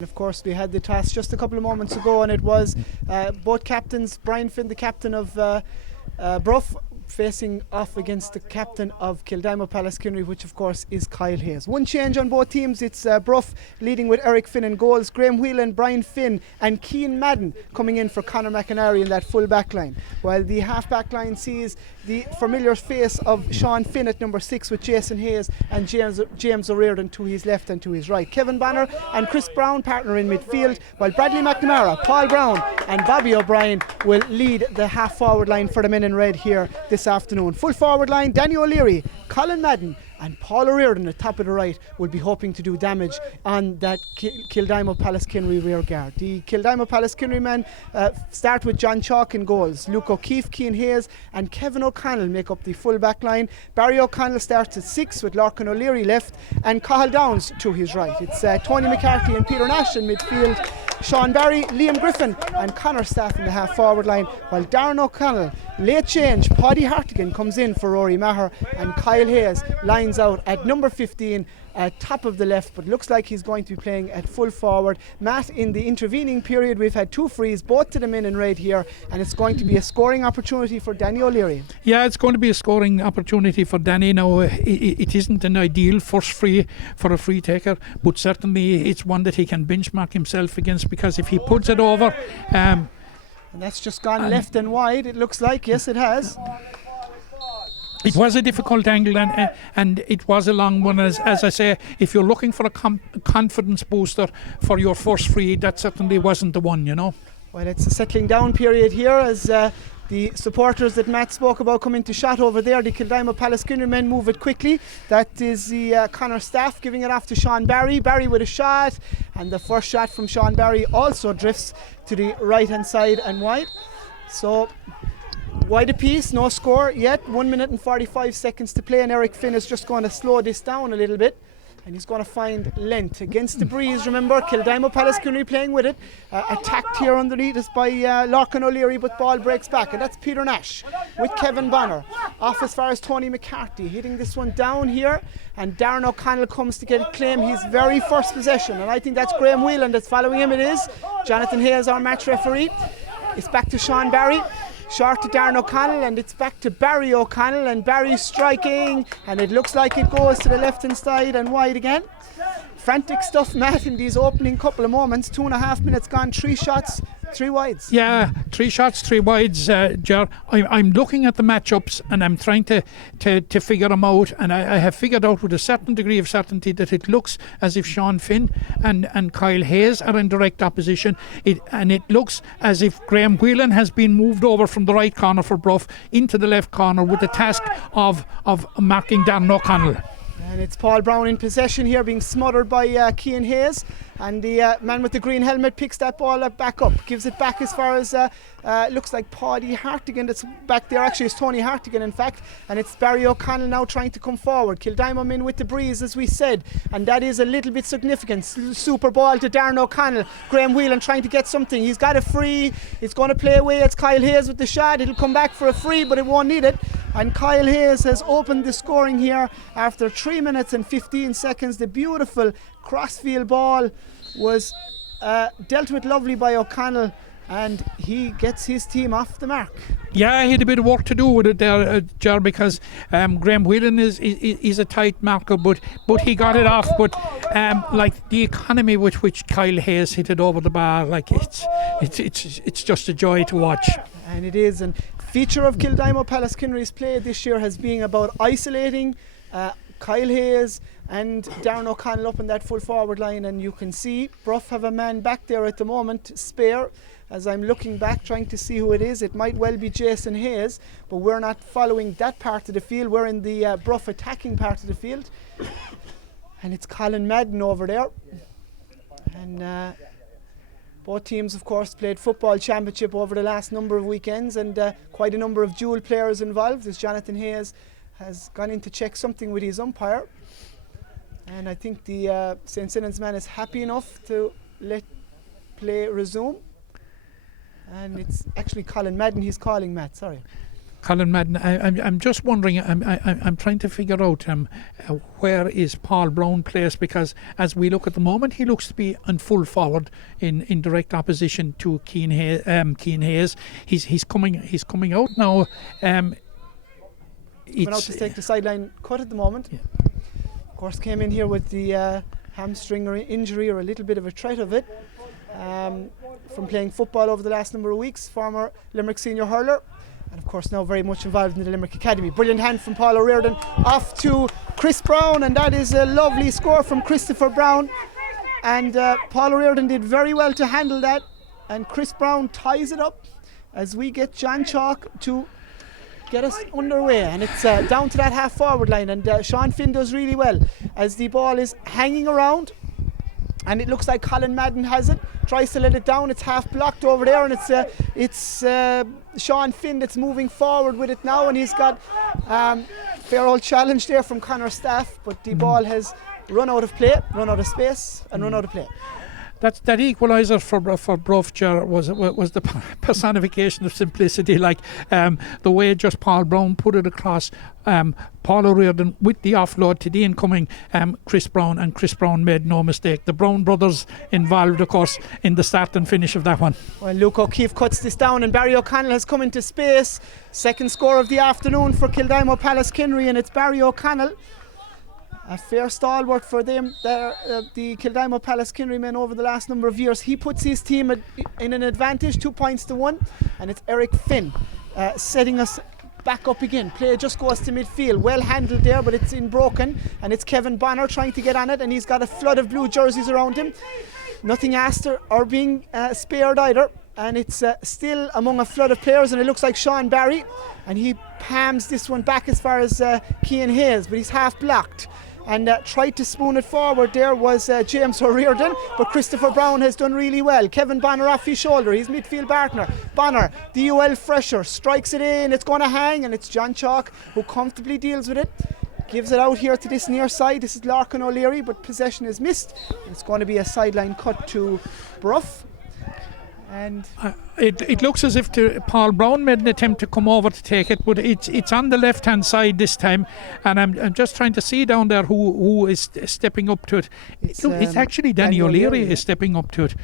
Of course, we had the task just a couple of moments ago, and it was both captains, Brian Finn, the captain of Bruff, facing off against the captain of Kildimo Pallaskenry, which of course is Kyle Hayes. One change on both teams. It's Bruff leading with Eric Finn in goals, Graham Whelan, Brian Finn and Cian Madden coming in for Conor McInerney in that full back line, while the half back line sees the familiar face of Sean Finn at number 6 with Jason Hayes and James O'Riordan to his left and to his right. Kevin Banner and Chris Brown partner in midfield, while Bradley McNamara, Paul Brown and Bobby O'Brien will lead the half forward line for the men in red here this afternoon. Full forward line, Danny O'Leary, Colin Madden and Paul O'Riordan at the top of the right will be hoping to do damage on that Kildimo Pallaskenry rear guard. The Kildimo Pallaskenry men start with John Chalk in goals. Luke O'Keefe, Cian Hayes and Kevin O'Connell make up the full back line. Barry O'Connell starts at 6 with Larkin O'Leary left and Cathal Downs to his right. It's Tony McCarthy and Peter Nash in midfield, Sean Barry, Liam Griffin and Connor Staff in the half forward line, while Darren O'Connell, late change, Paddy Hartigan comes in for Rory Maher and Kyle Hayes lines out at number 15 at top of the left, but looks like he's going to be playing at full forward. Matt, in the intervening period we've had 2 frees, both to the men in red here, and it's going to be a scoring opportunity for Danny O'Leary. Yeah, it's going to be a scoring opportunity for Danny. Now it isn't an ideal first free for a free taker, but certainly it's one that he can benchmark himself against, because if he puts it over and that's just gone left and wide, it looks like. Yes, it has. It was a difficult angle and it was a long one. As I say, if you're looking for a confidence booster for your first free, that certainly wasn't the one, you know. Well, it's a settling down period here as the supporters that Matt spoke about come into shot over there. The Kildimo Pallaskenry men move it quickly. That is the Connor Staff giving it off to Sean Barry. Barry with a shot, and the first shot from Sean Barry also drifts to the right hand side and wide. So wide apiece, no score yet. 1 minute and 45 seconds to play, and Eric Finn is just going to slow this down a little bit, and he's going to find length against the breeze. Remember, Kildimo Pallaskenry playing with it, attacked here underneath us by Larkin O'Leary, but ball breaks back, and that's Peter Nash with Kevin Banner off as far as Tony McCarthy, hitting this one down here, and Darren O'Connell comes to get a claim his very first possession, and I think that's Graham Whelan that's following him. It is Jonathan Hayes, our match referee. It's back to Sean Barry, short to Darren O'Connell, and it's back to Barry O'Connell, and Barry's striking, and it looks like it goes to the left hand side and wide again. Frantic stuff, Matt, in these opening couple of moments. 2.5 minutes gone, 3 shots, 3 wides. Yeah, 3 shots, 3 wides, Ger. I'm looking at the matchups and I'm trying to figure them out, and I have figured out with a certain degree of certainty that it looks as if Sean Finn and Kyle Hayes are in direct opposition, and it looks as if Graham Whelan has been moved over from the right corner for Bruff into the left corner with the task of marking Darren O'Connell. And it's Paul Brown in possession here, being smothered by Cian Hayes, and the man with the green helmet picks that ball back up, gives it back as far as looks like Paddy Hartigan that's back there. Actually, it's Tony Hartigan in fact, and it's Barry O'Connell now trying to come forward. Kildimo in with the breeze, as we said, and that is a little bit significant. Super ball to Darren O'Connell. Graham Whelan trying to get something. He's got a free. It's going to play away. It's Kyle Hayes with the shot. It'll come back for a free, but it won't need it. And Kyle Hayes has opened the scoring here after 3 minutes and 15 seconds. The beautiful crossfield ball was dealt with lovely by O'Connell, and he gets his team off the mark. Yeah, he had a bit of work to do with it there, Ger, because Graham Whelan is a tight marker, but he got it off. But like the economy with which Kyle Hayes hit it over the bar, like it's just a joy to watch. And it is, and feature of Kildimo Pallaskenry's play this year has been about isolating Kyle Hayes and Darren O'Connell up in that full forward line, and you can see Bruff have a man back there at the moment, spare. As I'm looking back trying to see who it is, it might well be Jason Hayes, but we're not following that part of the field. We're in the Bruff attacking part of the field, and it's Colin Madden over there. And both teams, of course, played football championship over the last number of weekends, and quite a number of dual players involved, as Jonathan Hayes has gone in to check something with his umpire. And I think the St. Sinnans man is happy enough to let play resume. And it's actually Colin Madden he's calling, Matt, sorry. Colin Madden, I'm just wondering. I'm trying to figure out where is Paul Brown placed, because as we look at the moment, he looks to be on full forward in direct opposition to Cian Hayes. He's coming out now. Went out to take the sideline cut at the moment. Yeah. Of course, came in here with the hamstring or injury, or a little bit of a threat of it, from playing football over the last number of weeks. Former Limerick senior hurler, and of course now very much involved in the Limerick Academy. Brilliant hand from Paul O'Riordan off to Chris Brown, and that is a lovely score from Christopher Brown. And Paul O'Riordan did very well to handle that, and Chris Brown ties it up as we get John Chalk to get us underway, and it's down to that half forward line, and Sean Finn does really well as the ball is hanging around, and it looks like Colin Madden has it, tries to let it down. It's half blocked over there, and it's Sean Finn that's moving forward with it now, and he's got fair old challenge there from Conor Staff, but the ball has run out of play, run out of space, and run out of play. That equaliser for Bruff was the personification of simplicity, like the way just Paul Brown put it across. Paul O'Riordan with the offload to the incoming Chris Brown, and Chris Brown made no mistake. The Brown brothers involved, of course, in the start and finish of that one. Well, Luke O'Keefe cuts this down, and Barry O'Connell has come into space. Second score of the afternoon for Kildimo Pallaskenry, and it's Barry O'Connell. A fair stalwart for them, the Kildimo Pallaskenry men over the last number of years. He puts his team in an advantage, 2 points to 1, and it's Eric Finn setting us back up again. Play just goes to midfield, well handled there, but it's in broken, and it's Kevin Bonner trying to get on it, and he's got a flood of blue jerseys around him. Nothing asked or being spared either, and it's still among a flood of players, and it looks like Sean Barry, and he palms this one back as far as Cian Hayes, but he's half blocked. And tried to spoon it forward there was James O'Riordan, but Christopher Brown has done really well. Kevin Bonner off his shoulder, his midfield partner. Bonner, the UL fresher, strikes it in, it's going to hang, and it's John Chalk who comfortably deals with it. Gives it out here to this near side. This is Larkin O'Leary, but possession is missed. It's going to be a sideline cut to Bruff. And it looks as if Paul Brown made an attempt to come over to take it, but it's on the left hand side this time, and I'm just trying to see down there who is stepping up to it. It's actually Danny O'Leary is stepping up to it.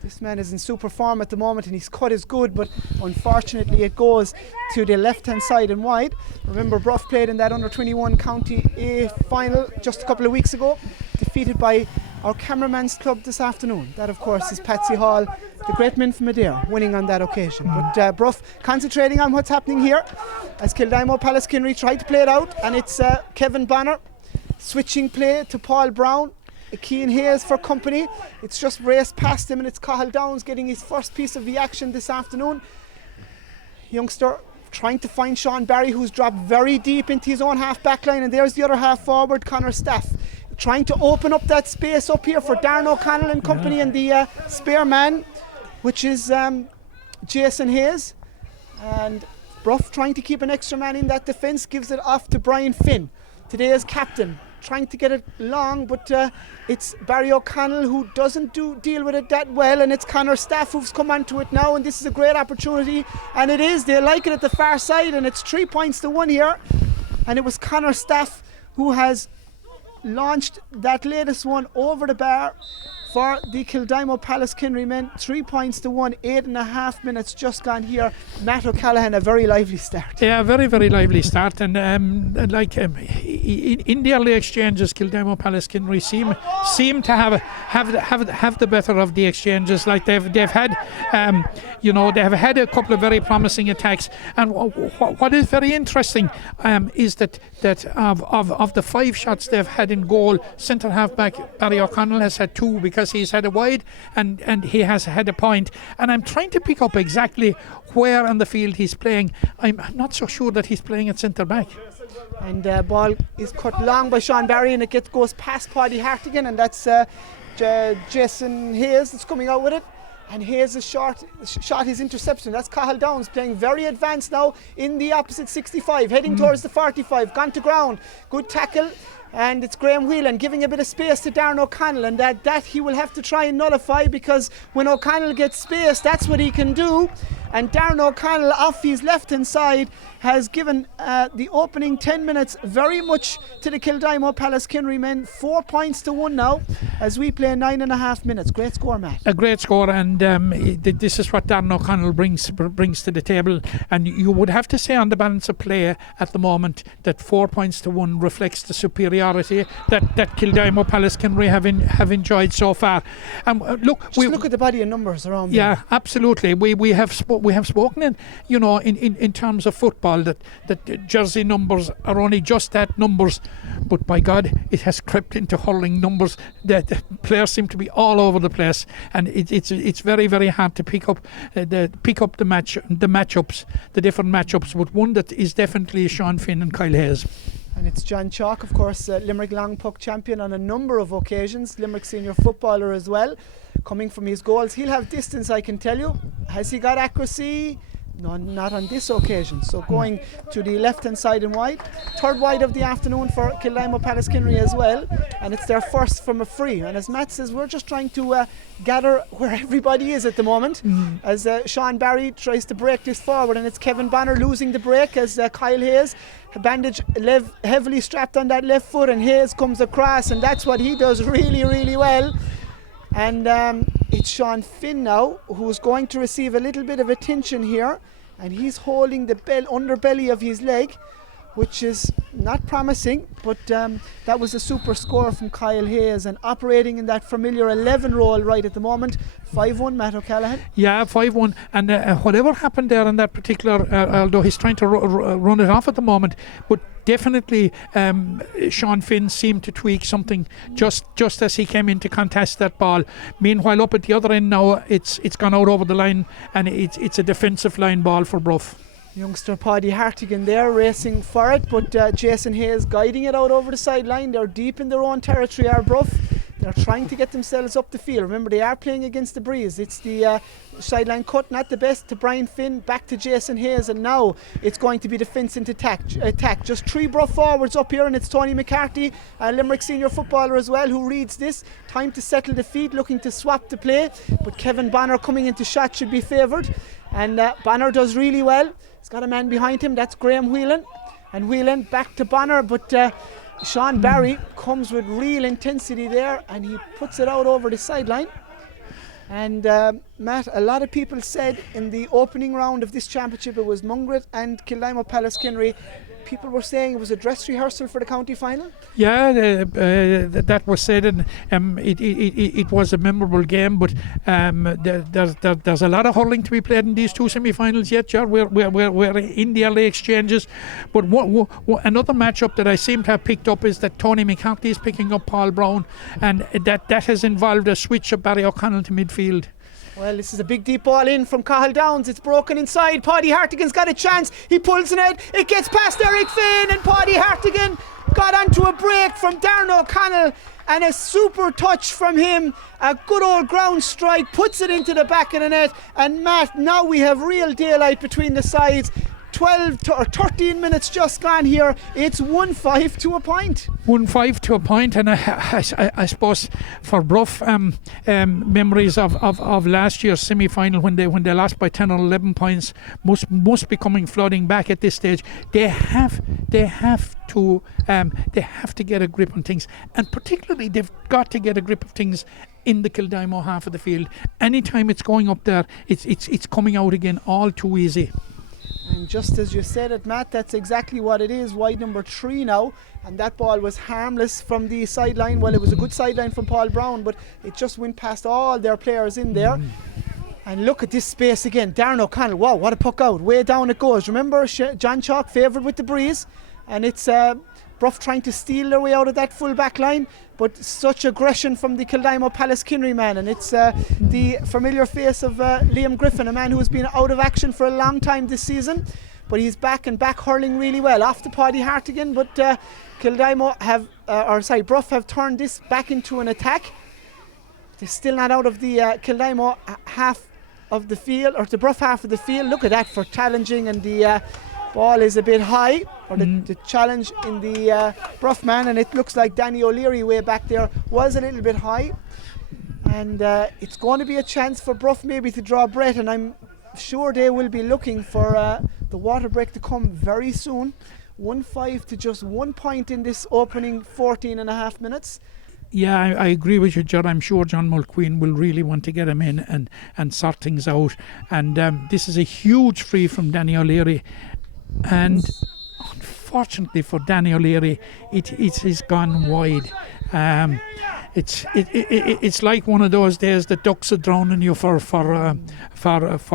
This man is in super form at the moment, and his cut is good, but unfortunately it goes to the left hand side and wide. Remember, Bruff played in that under 21 County A final just a couple of weeks ago, defeated by our cameraman's club this afternoon. That, of course, is Patsy Hall, the great men from Madeira, winning on that occasion. But Bruff concentrating on what's happening here as Kildimo Pallaskenry tried to play it out, and it's Kevin Bonner switching play to Paul Brown. Cian Hayes for company. It's just raced past him, and it's Cathal Downs getting his first piece of the action this afternoon. Youngster trying to find Sean Barry, who's dropped very deep into his own half back line, and there's the other half forward, Conor Staff, trying to open up that space up here for Darren O'Connell and company, and the spare man, which is Jason Hayes. And Bruff trying to keep an extra man in that defence, gives it off to Brian Finn, today's captain, trying to get it long, but it's Barry O'Connell who doesn't deal with it that well, and it's Conor Staff who's come onto it now, and this is a great opportunity, and it is, they like it at the far side, and it's 3 points to 1 here, and it was Conor Staff who has launched that latest one over the bar for the Kildimo Pallaskenry men. 3 points to 1, 8.5 minutes just gone here. Matt O'Callaghan, a very lively start. Yeah, very, very lively start, and in the early exchanges, Kildimo Pallaskenry seem to have the better of the exchanges. Like they've had, they have had a couple of very promising attacks, and what is very interesting is that of the 5 shots they've had in goal, centre half back Barry O'Connell has had 2 because he's had a wide and he has had a point, and I'm trying to pick up exactly where on the field he's playing. I'm not so sure that he's playing at centre back. And ball is cut long by Sean Barry, and it goes past Paddy Hartigan, and that's Jason Hayes that's coming out with it. And Hayes has shot his interception. That's Cathal Downs playing very advanced now in the opposite 65, heading towards the 45, gone to ground. Good tackle. And it's Graham Whelan giving a bit of space to Darren O'Connell, and that he will have to try and nullify, because when O'Connell gets space, that's what he can do. And Darren O'Connell off his left hand side has given the opening 10 minutes very much to the Kildimo Pallaskenry men. 4 points to 1 now as we play 9.5 minutes. Great score, Matt. A great score, and this is what Darren O'Connell brings to the table. And you would have to say on the balance of play at the moment that 4 points to 1 reflects the superiority that Kildimo Pallaskenry have enjoyed so far. Look at the body of numbers around. Yeah, there. absolutely. We have spoken in terms of football that jersey numbers are only just that, numbers, but by God, it has crept into hurling numbers. The players seem to be all over the place, and it's very, very hard to pick up the matchups, the different matchups. But one that is definitely Sean Finn and Kyle Hayes. And it's John Chalk, of course, Limerick long puck champion on a number of occasions, Limerick senior footballer as well. Coming from his goals, he'll have distance, I can tell you. Has he got accuracy? No, not on this occasion. So going to the left hand side and wide, third wide of the afternoon for Kildimo Pallaskenry as well, and it's their first from a free. And as Matt says, we're just trying to gather where everybody is at the moment as Sean Barry tries to break this forward, and it's Kevin Bonner losing the break as Kyle Hayes, bandage heavily strapped on that left foot, and Hayes comes across, and that's what he does really, really well. And it's Sean Finn now who's going to receive a little bit of attention here, and he's holding the underbelly of his leg, which is not promising, but that was a super score from Kyle Hayes, and operating in that familiar 11 role right at the moment. 5-1, Matt O'Callaghan. Yeah, 5-1, and whatever happened there in that particular, although he's trying to run it off at the moment, but definitely Sean Finn seemed to tweak something just as he came in to contest that ball. Meanwhile, up at the other end now, it's gone out over the line, and it's a defensive line ball for Bruff. Youngster Paddy Hartigan there racing for it, but Jason Hayes guiding it out over the sideline. They're deep in their own territory, are Bruff. They're trying to get themselves up the field. Remember, they are playing against the breeze. It's the sideline cut, not the best, to Brian Finn, back to Jason Hayes, and now it's going to be defence into attack. Just 3 Bruff forwards up here, and it's Tony McCarthy, a Limerick senior footballer as well, who reads this. Time to settle the feet, looking to swap the play, but Kevin Bonner coming into shot should be favoured, and Bonner does really well. He's got a man behind him, that's Graham Whelan, and Whelan back to Bonner, but Sean Barry comes with real intensity there, and he puts it out over the sideline. And Matt, a lot of people said in the opening round of this championship it was Mungret and Kildimo Pallaskenry. People were saying it was a dress rehearsal for the county final. Yeah, that was said, and it was a memorable game. But there's a lot of hurling to be played in these 2 semi-finals yet, Jar. We're in the early exchanges. But another matchup that I seem to have picked up is that Tony McCarthy is picking up Paul Brown, and that has involved a switch of Barry O'Connell to midfield. Well, this is a big deep ball in from Cahill Downs. It's broken inside. Paddy Hartigan's got a chance. He pulls it. It gets past Eric Finn, and Paddy Hartigan got onto a break from Darren O'Connell, and a super touch from him. A good old ground strike, puts it into the back of the net. And Matt, now we have real daylight between the sides. 13 minutes just gone here. It's 1-5 to a point. 1-5 to a point, and I suppose for Bruff, memories of last year's semi-final when they lost by 10 or 11 points must be coming flooding back at this stage. They have to get a grip on things, and particularly they've got to get a grip of things in the Kildimo half of the field. Anytime it's going up there, it's coming out again all too easy. And just as you said it, Matt, that's exactly what it is. Wide number 3 now, and that ball was harmless from the sideline. Well, it was a good sideline from Paul Brown, but it just went past all their players in there. And look at this space again. Darren O'Connell, wow, what a puck out. Way down it goes. Remember, John Chalk favoured with the breeze, and it's Bruff trying to steal their way out of that full back line, but such aggression from the Kildimo Pallaskenry man, and it's the familiar face of Liam Griffin, a man who has been out of action for a long time this season, but he's back hurling really well off the Paddy Hartigan. But Bruff have turned this back into an attack. They're still not out of the Kildimo half of the field, or the Bruff half of the field. Look at that for challenging, and the ball is a bit high, or the challenge in the Bruff man, and it looks like Danny O'Leary way back there was a little bit high, and it's going to be a chance for Bruff maybe to draw breath, and I'm sure they will be looking for the water break to come very soon. 1-5 to just 1 point in this opening 14 and a half minutes. Yeah, I agree with you, Ger. I'm sure John Mulqueen will really want to get him in and sort things out. And this is a huge free from Danny O'Leary. And unfortunately for Danny O'Leary, it has gone wide. It's like one of those days that ducks are drowning you for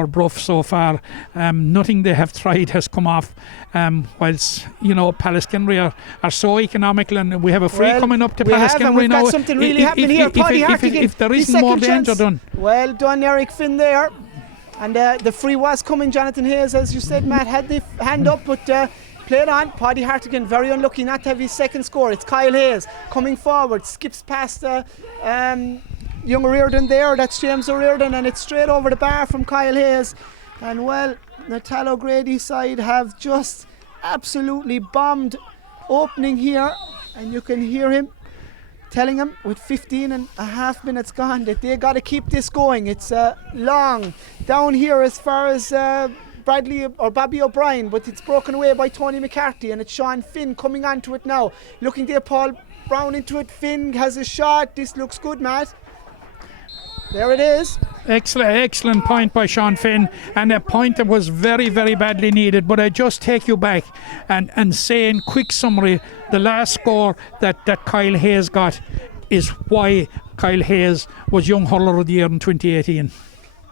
Bruff so far. Nothing they have tried has come off. Whilst Pallaskenry are so economical, and we have a free coming up to Pallaskenry now. Got something really happening here. If there isn't more danger done. Well done, Eric Finn there. And the free was coming. Jonathan Hayes, as you said, Matt, had the hand up, but played on. Paddy Hartigan, very unlucky not to have his second score. It's Kyle Hayes coming forward, skips past young O'Riordan there. That's James O'Riordan, and it's straight over the bar from Kyle Hayes. And well, Natal O'Grady side have just absolutely bombed opening here, and you can hear him telling him with 15 and a half minutes gone that they got to keep this going. It's long down here as far as Bradley or Bobby O'Brien, but it's broken away by Tony McCarthy, and it's Sean Finn coming onto it now, looking there. Paul Brown into it. Finn has a shot. This looks good, Matt. There it is. Excellent point by Sean Finn, and a point that was very, very badly needed. But I just take you back and say in quick summary, the last score that Kyle Hayes got is why Kyle Hayes was Young Hurler of the Year in 2018.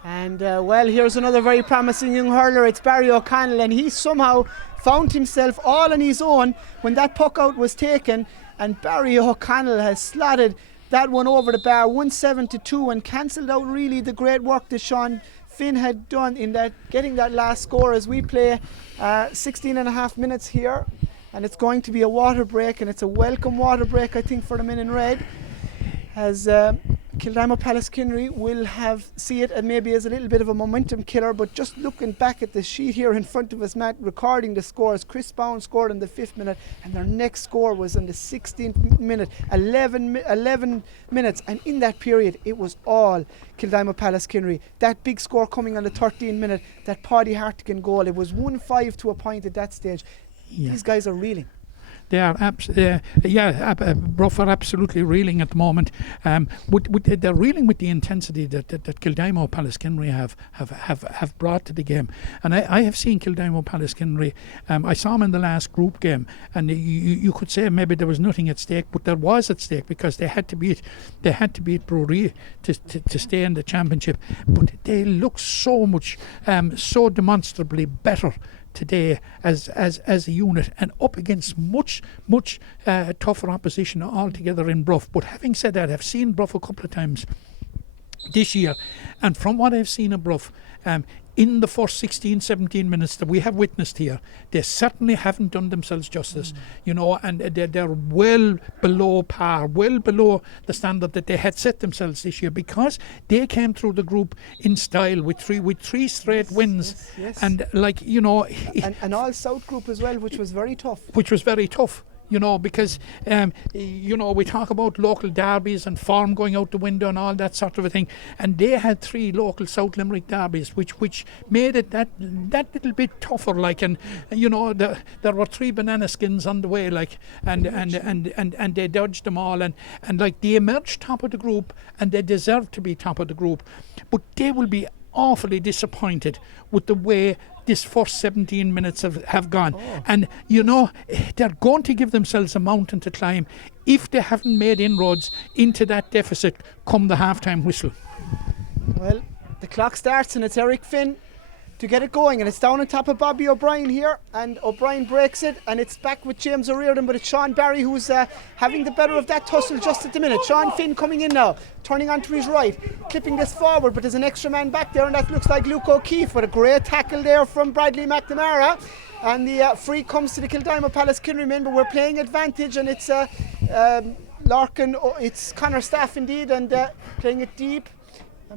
And well, here's another very promising young hurler. It's Barry O'Connell, and he somehow found himself all on his own when that puck out was taken, and Barry O'Connell has slotted that one over the bar, 1-7-2, and cancelled out really the great work that Sean Finn had done in that getting that last score. As we play 16 and a half minutes here, and it's going to be a water break, and it's a welcome water break, I think, for the men in red, as Kildimo Pallaskenry will see it maybe as a little bit of a momentum killer. But just looking back at the sheet here in front of us, Matt, recording the scores, Chris Bound scored in the 5th minute, and their next score was in the 16th minute, 11 minutes, and in that period it was all Kildimo Pallaskenry. That big score coming on the 13th minute, that Paddy Hartigan goal, it was 1-5 to a point at that stage. Yeah. These guys are reeling. They are Bruff are absolutely reeling at the moment. They're reeling with the intensity that Kildimo Pallaskenry have brought to the game. And I have seen Kildimo Pallaskenry. I saw them in the last group game, and you could say maybe there was nothing at stake, but there was at stake, because they had to beat Brewery to stay in the championship. But they look so much, so demonstrably better today as a unit, and up against much tougher opposition altogether in Bruff. But having said that, I've seen Bruff a couple of times this year, and from what I've seen of Bruff, in the first 16-17 minutes that we have witnessed here, they certainly haven't done themselves justice, and they're well below par, well below the standard that they had set themselves this year, because they came through the group in style with three straight wins. Yes. And an all South group as well, which was very tough. Because we talk about local derbies and form going out the window and all that sort of a thing, and they had 3 local South Limerick derbies, which made it that little bit tougher. And there were 3 banana skins on the way, and they dodged them all, and they emerged top of the group, and they deserve to be top of the group, but they will be awfully disappointed with the way this first 17 minutes have gone. And they're going to give themselves a mountain to climb if they haven't made inroads into that deficit come the half-time whistle. Well, the clock starts, and it's Eric Finn to get it going, and it's down on top of Bobby O'Brien here, and O'Brien breaks it, and it's back with James O'Riordan, but it's Sean Barry who's having the better of that tussle just at the minute. Sean Finn coming in now, turning onto his right, clipping this forward, but there's an extra man back there, and that looks like Luke O'Keefe with a great tackle there from Bradley McNamara, and the free comes to the Kildimo Pallaskenry men, but we're playing advantage, and it's Larkin, it's Connor Staff indeed, and playing it deep,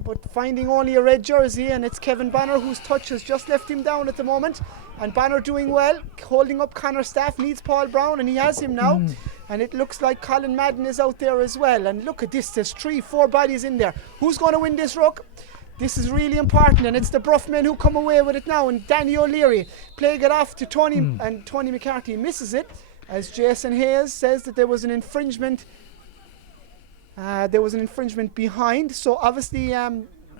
but finding only a red jersey, and it's Kevin Bonner, whose touch has just left him down at the moment, and Bonner doing well, holding up Connor Staff, needs Paul Brown, and he has him now, and it looks like Colin Madden is out there as well, and look at this, there's 3-4 bodies in there. Who's going to win this ruck? This is really important, and it's the Bruff men who come away with it now. And Danny O'Leary playing it off to Tony, and Tony McCarthy misses it, as Jason Hayes says that there was an infringement. There was an infringement behind, so obviously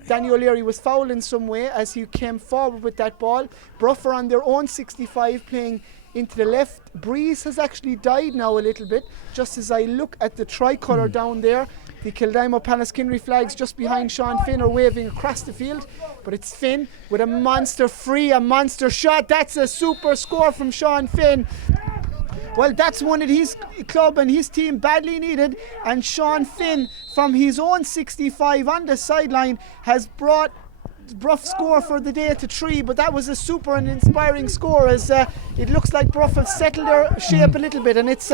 Danny O'Leary was fouled in some way as he came forward with that ball. Bruff are on their own 65 playing into the left. Breeze has actually died now a little bit, just as I look at the tricolour down there. The Kildimo Pallaskenry flags just behind Sean Finn are waving across the field, but it's Finn with a monster free, a monster shot. That's a super score from Sean Finn. Well, that's one that his club and his team badly needed, and Sean Finn from his own 65 on the sideline has brought Bruff score for the day to 3, but that was a super and inspiring score, as it looks like Bruff have settled their shape a little bit, and it's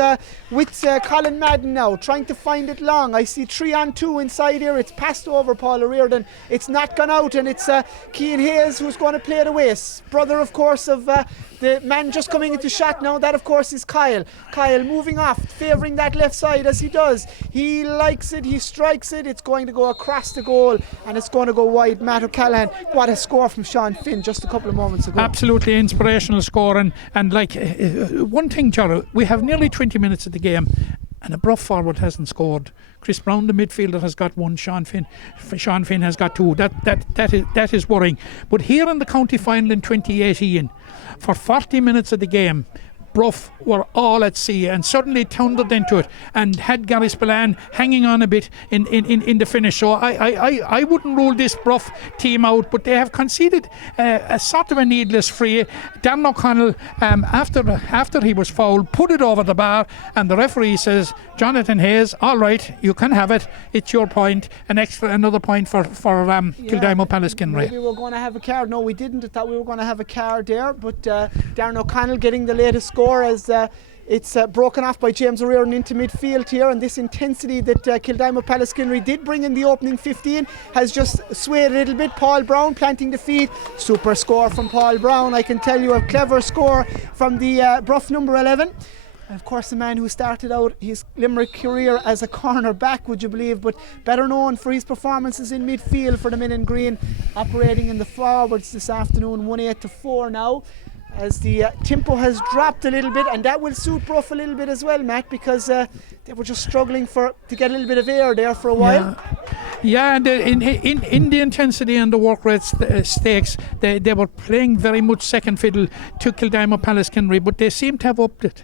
with Colin Madden now trying to find it long. I see 3-on-2 inside here. It's passed over Paul O'Riordan. It's not gone out, and it's Cian Hayes who's going to play it away. Brother, of course, of the man just coming into shot now. That, of course, is Kyle. Kyle moving off, favouring that left side as he does. He likes it, he strikes it. It's going to go across the goal, and it's going to go wide. Matt O'Callaghan. What a score from Sean Finn just a couple of moments ago. Absolutely inspirational score, and like one thing, Jarrell, we have nearly 20 minutes of the game and a Bruff forward hasn't scored. Chris Brown, the midfielder, has got 1. Sean Finn has got 2. That is worrying. But here in the county final in 2018, for 40 minutes of the game, Bruff were all at sea and suddenly thundered into it and had Gary Spillane hanging on a bit in the finish. So I wouldn't rule this Bruff team out, but they have conceded a sort of a needless free. Dan O'Connell, after he was fouled, put it over the bar, and the referee says, Jonathan Hayes, all right, you can have it. It's your point. Another point for Kildimo Pallaskenry. Maybe we're going to have a card. No, we didn't. I thought we were going to have a card there, but Darren O'Connell getting the latest score as it's broken off by James O'Riordan into midfield here, and this intensity that Kildimo Pallaskenry did bring in the opening 15 has just swayed a little bit. Paul Brown planting the feet. Super score from Paul Brown, I can tell you. A clever score from the Bruff number 11. And of course, the man who started out his Limerick career as a corner back, would you believe, but better known for his performances in midfield for the men in green, operating in the forwards this afternoon. 1-8-4 now, as the tempo has dropped a little bit, and that will suit Bruff a little bit as well, Matt, because they were just struggling to get a little bit of air there for a while. Yeah, and in the intensity and the work rate stakes, they were playing very much second fiddle to Kildimo Pallaskenry, but they seem to have upped it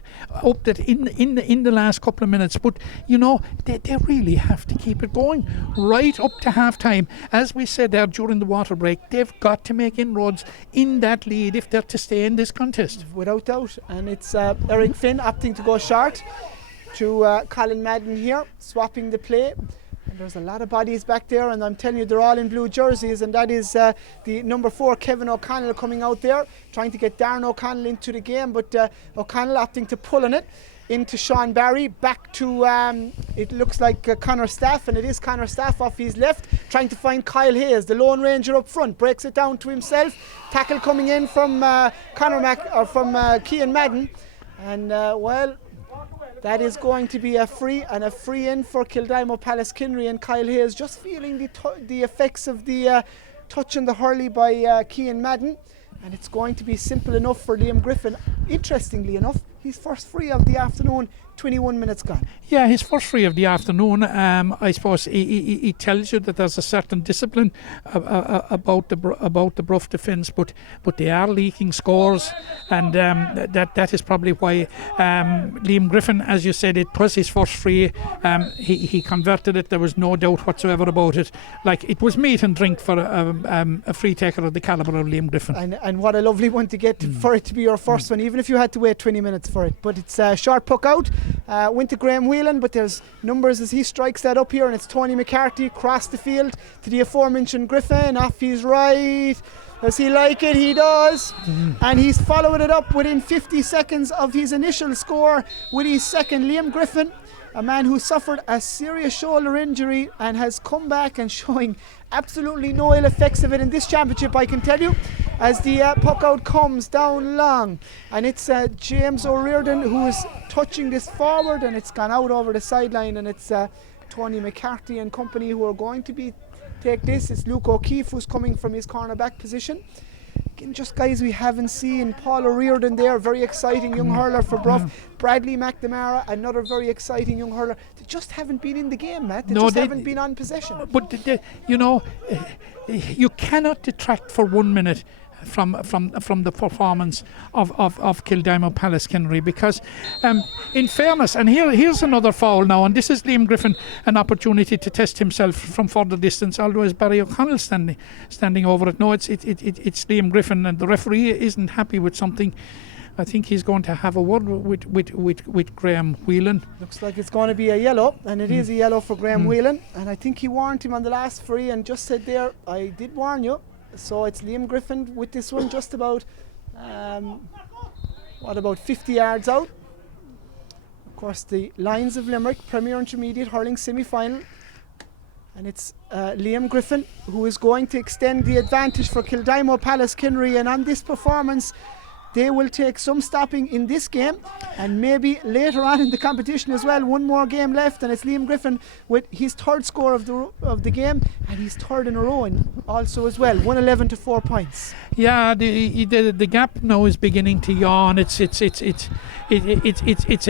in the last couple of minutes. But you know, they really have to keep it going right up to half time. As we said there during the water break, they've got to make inroads in that lead if they're to stay in this contest. Without doubt. And it's Eric Finn opting to go short to Colin Madden here, swapping the play. And there's a lot of bodies back there, and I'm telling you, they're all in blue jerseys, and that is the number 4 Kevin O'Connell coming out there, trying to get Darren O'Connell into the game, but O'Connell opting to pull on it into Sean Barry, back to it looks like Connor Staff, and it is Connor Staff off his left, trying to find Kyle Hayes, the Lone Ranger up front, breaks it down to himself. Tackle coming in from Cian Madden, and well, that is going to be a free in for Kildimo Pallaskenry, and Kyle Hayes just feeling the effects of the touch in the hurley by Cian Madden, and it's going to be simple enough for Liam Griffin. Interestingly enough, his first free of the afternoon, 21 minutes gone. Yeah, his first free of the afternoon. I suppose he tells you that there's a certain discipline about the Bruff defence, but they are leaking scores, and that is probably why Liam Griffin, as you said, it was his first free. He converted it. There was no doubt whatsoever about it. Like, it was meat and drink for a free taker of the calibre of Liam Griffin. And what a lovely one to get for it to be your first one, even if you had to wait 20 minutes for it. But it's a short puck out. Went to Graham Whelan, but there's numbers as he strikes that up here, and it's Tony McCarthy across the field to the aforementioned Griffin, off his right. Does he like it? He does. And he's following it up within 50 seconds of his initial score with his second. Liam Griffin, a man who suffered a serious shoulder injury and has come back and showing absolutely no ill effects of it in this championship, I can tell you, as the puck out comes down long, and it's James O'Riordan who is touching this forward, and it's gone out over the sideline, and it's Tony McCarthy and company who are going to be take this. It's Luke O'Keefe who's coming from his cornerback position. Again, just guys we haven't seen. Paul O'Riordan there, very exciting young hurler for Bruff. Bradley McNamara, another very exciting young hurler. They just haven't been in the game, Matt. They haven't been on possession. But you cannot detract for 1 minute from the performance of Kildimo Pallaskenry, because in fairness, and here's another foul now, and this is Liam Griffin an opportunity to test himself from further distance, although it's Barry O'Connell standing over it. No, it's Liam Griffin, and the referee isn't happy with something. I think he's going to have a word with Graham Whelan. Looks like it's going to be a yellow, and it is a yellow for Graham Whelan, and I think he warned him on the last free and just said there, I did warn you. So it's Liam Griffin with this one just about 50 yards out. Of course, the Lions of Limerick Premier Intermediate Hurling semi-final, and it's Liam Griffin who is going to extend the advantage for Kildimo Pallaskenry, and on this performance they will take some stopping in this game and maybe later on in the competition as well. One more game left, and it's Liam Griffin with his third score of the game, and he's third in a row also as well, 111 to 4 points. Yeah, the gap now is beginning to yawn. It's a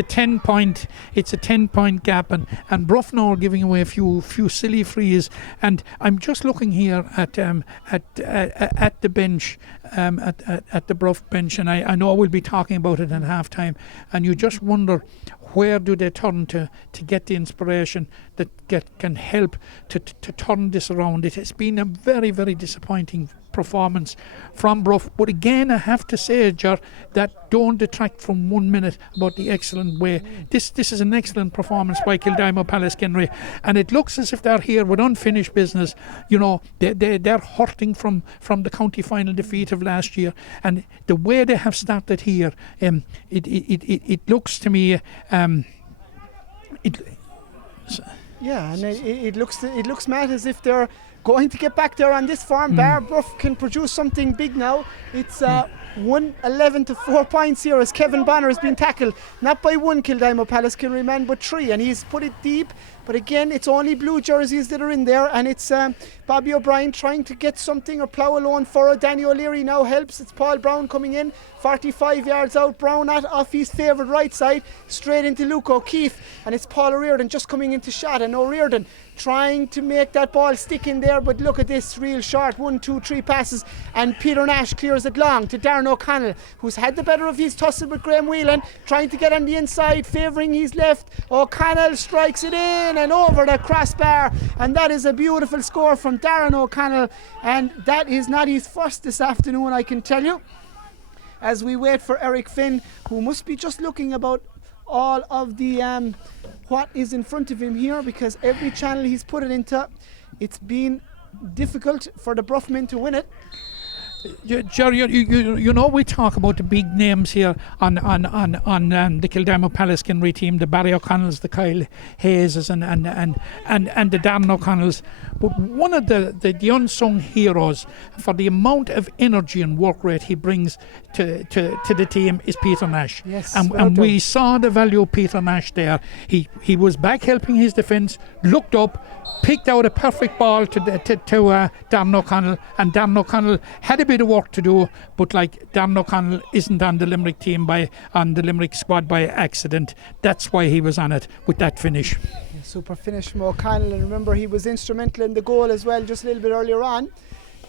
10-point gap, and Bruff now are giving away a few silly frees, and I'm just looking here at the bench, at the Bruff bench, and I know we'll be talking about it in half time, and you just wonder where do they turn to get the inspiration that can help to turn this around. It has been a very, very disappointing performance from Bruff, but again I have to say, Ger, that don't detract from 1 minute about the excellent way. This is an excellent performance by Kildimo Pallaskenry, and it looks as if they're here with unfinished business. They're hurting from the county final defeat of last year, and the way they have started here, it looks to me it looks, Matt, as if they're going to get back there on this form. Bruff can produce something big now. It's 111 to 4 points here as Kevin Bonner has been tackled, not by one Kildimo Pallaskenry man, but three, and he's put it deep. But again, it's only blue jerseys that are in there, and it's Bobby O'Brien trying to get something or plough a lone furrow. Danny O'Leary now helps. It's Paul Brown coming in, 45 yards out. Brown off his favourite right side, straight into Luke O'Keefe, and it's Paul O'Riordan just coming into shot, and O'Riordan trying to make that ball stick in there, but look at this, real short, 1, 2, 3 passes, and Peter Nash clears it long to Darren O'Connell, who's had the better of his tussle with Graham Whelan, trying to get on the inside, favouring his left. O'Connell strikes it in and over the crossbar, and that is a beautiful score from Darren O'Connell, and that is not his first this afternoon, I can tell you, as we wait for Eric Finn, who must be just looking about all of the what is in front of him here, because every channel he's put it into, it's been difficult for the Bruff men to win it. Jerry, you know we talk about the big names here on the Kildimo Pallaskenry team, the Barry O'Connells, the Kyle Hayeses, and the Darren O'Connells. But one of the unsung heroes for the amount of energy and work rate he brings to the team is Peter Nash. Yes, and we saw the value of Peter Nash there. He was back helping his defence, looked up, picked out a perfect ball to Darren O'Connell, and Darren O'Connell had a bit of work to do, but like Darren O'Connell isn't on the Limerick team on the Limerick squad by accident. That's why he was on it with that finish. Yeah, super finish from O'Connell, and remember he was instrumental in the goal as well just a little bit earlier on.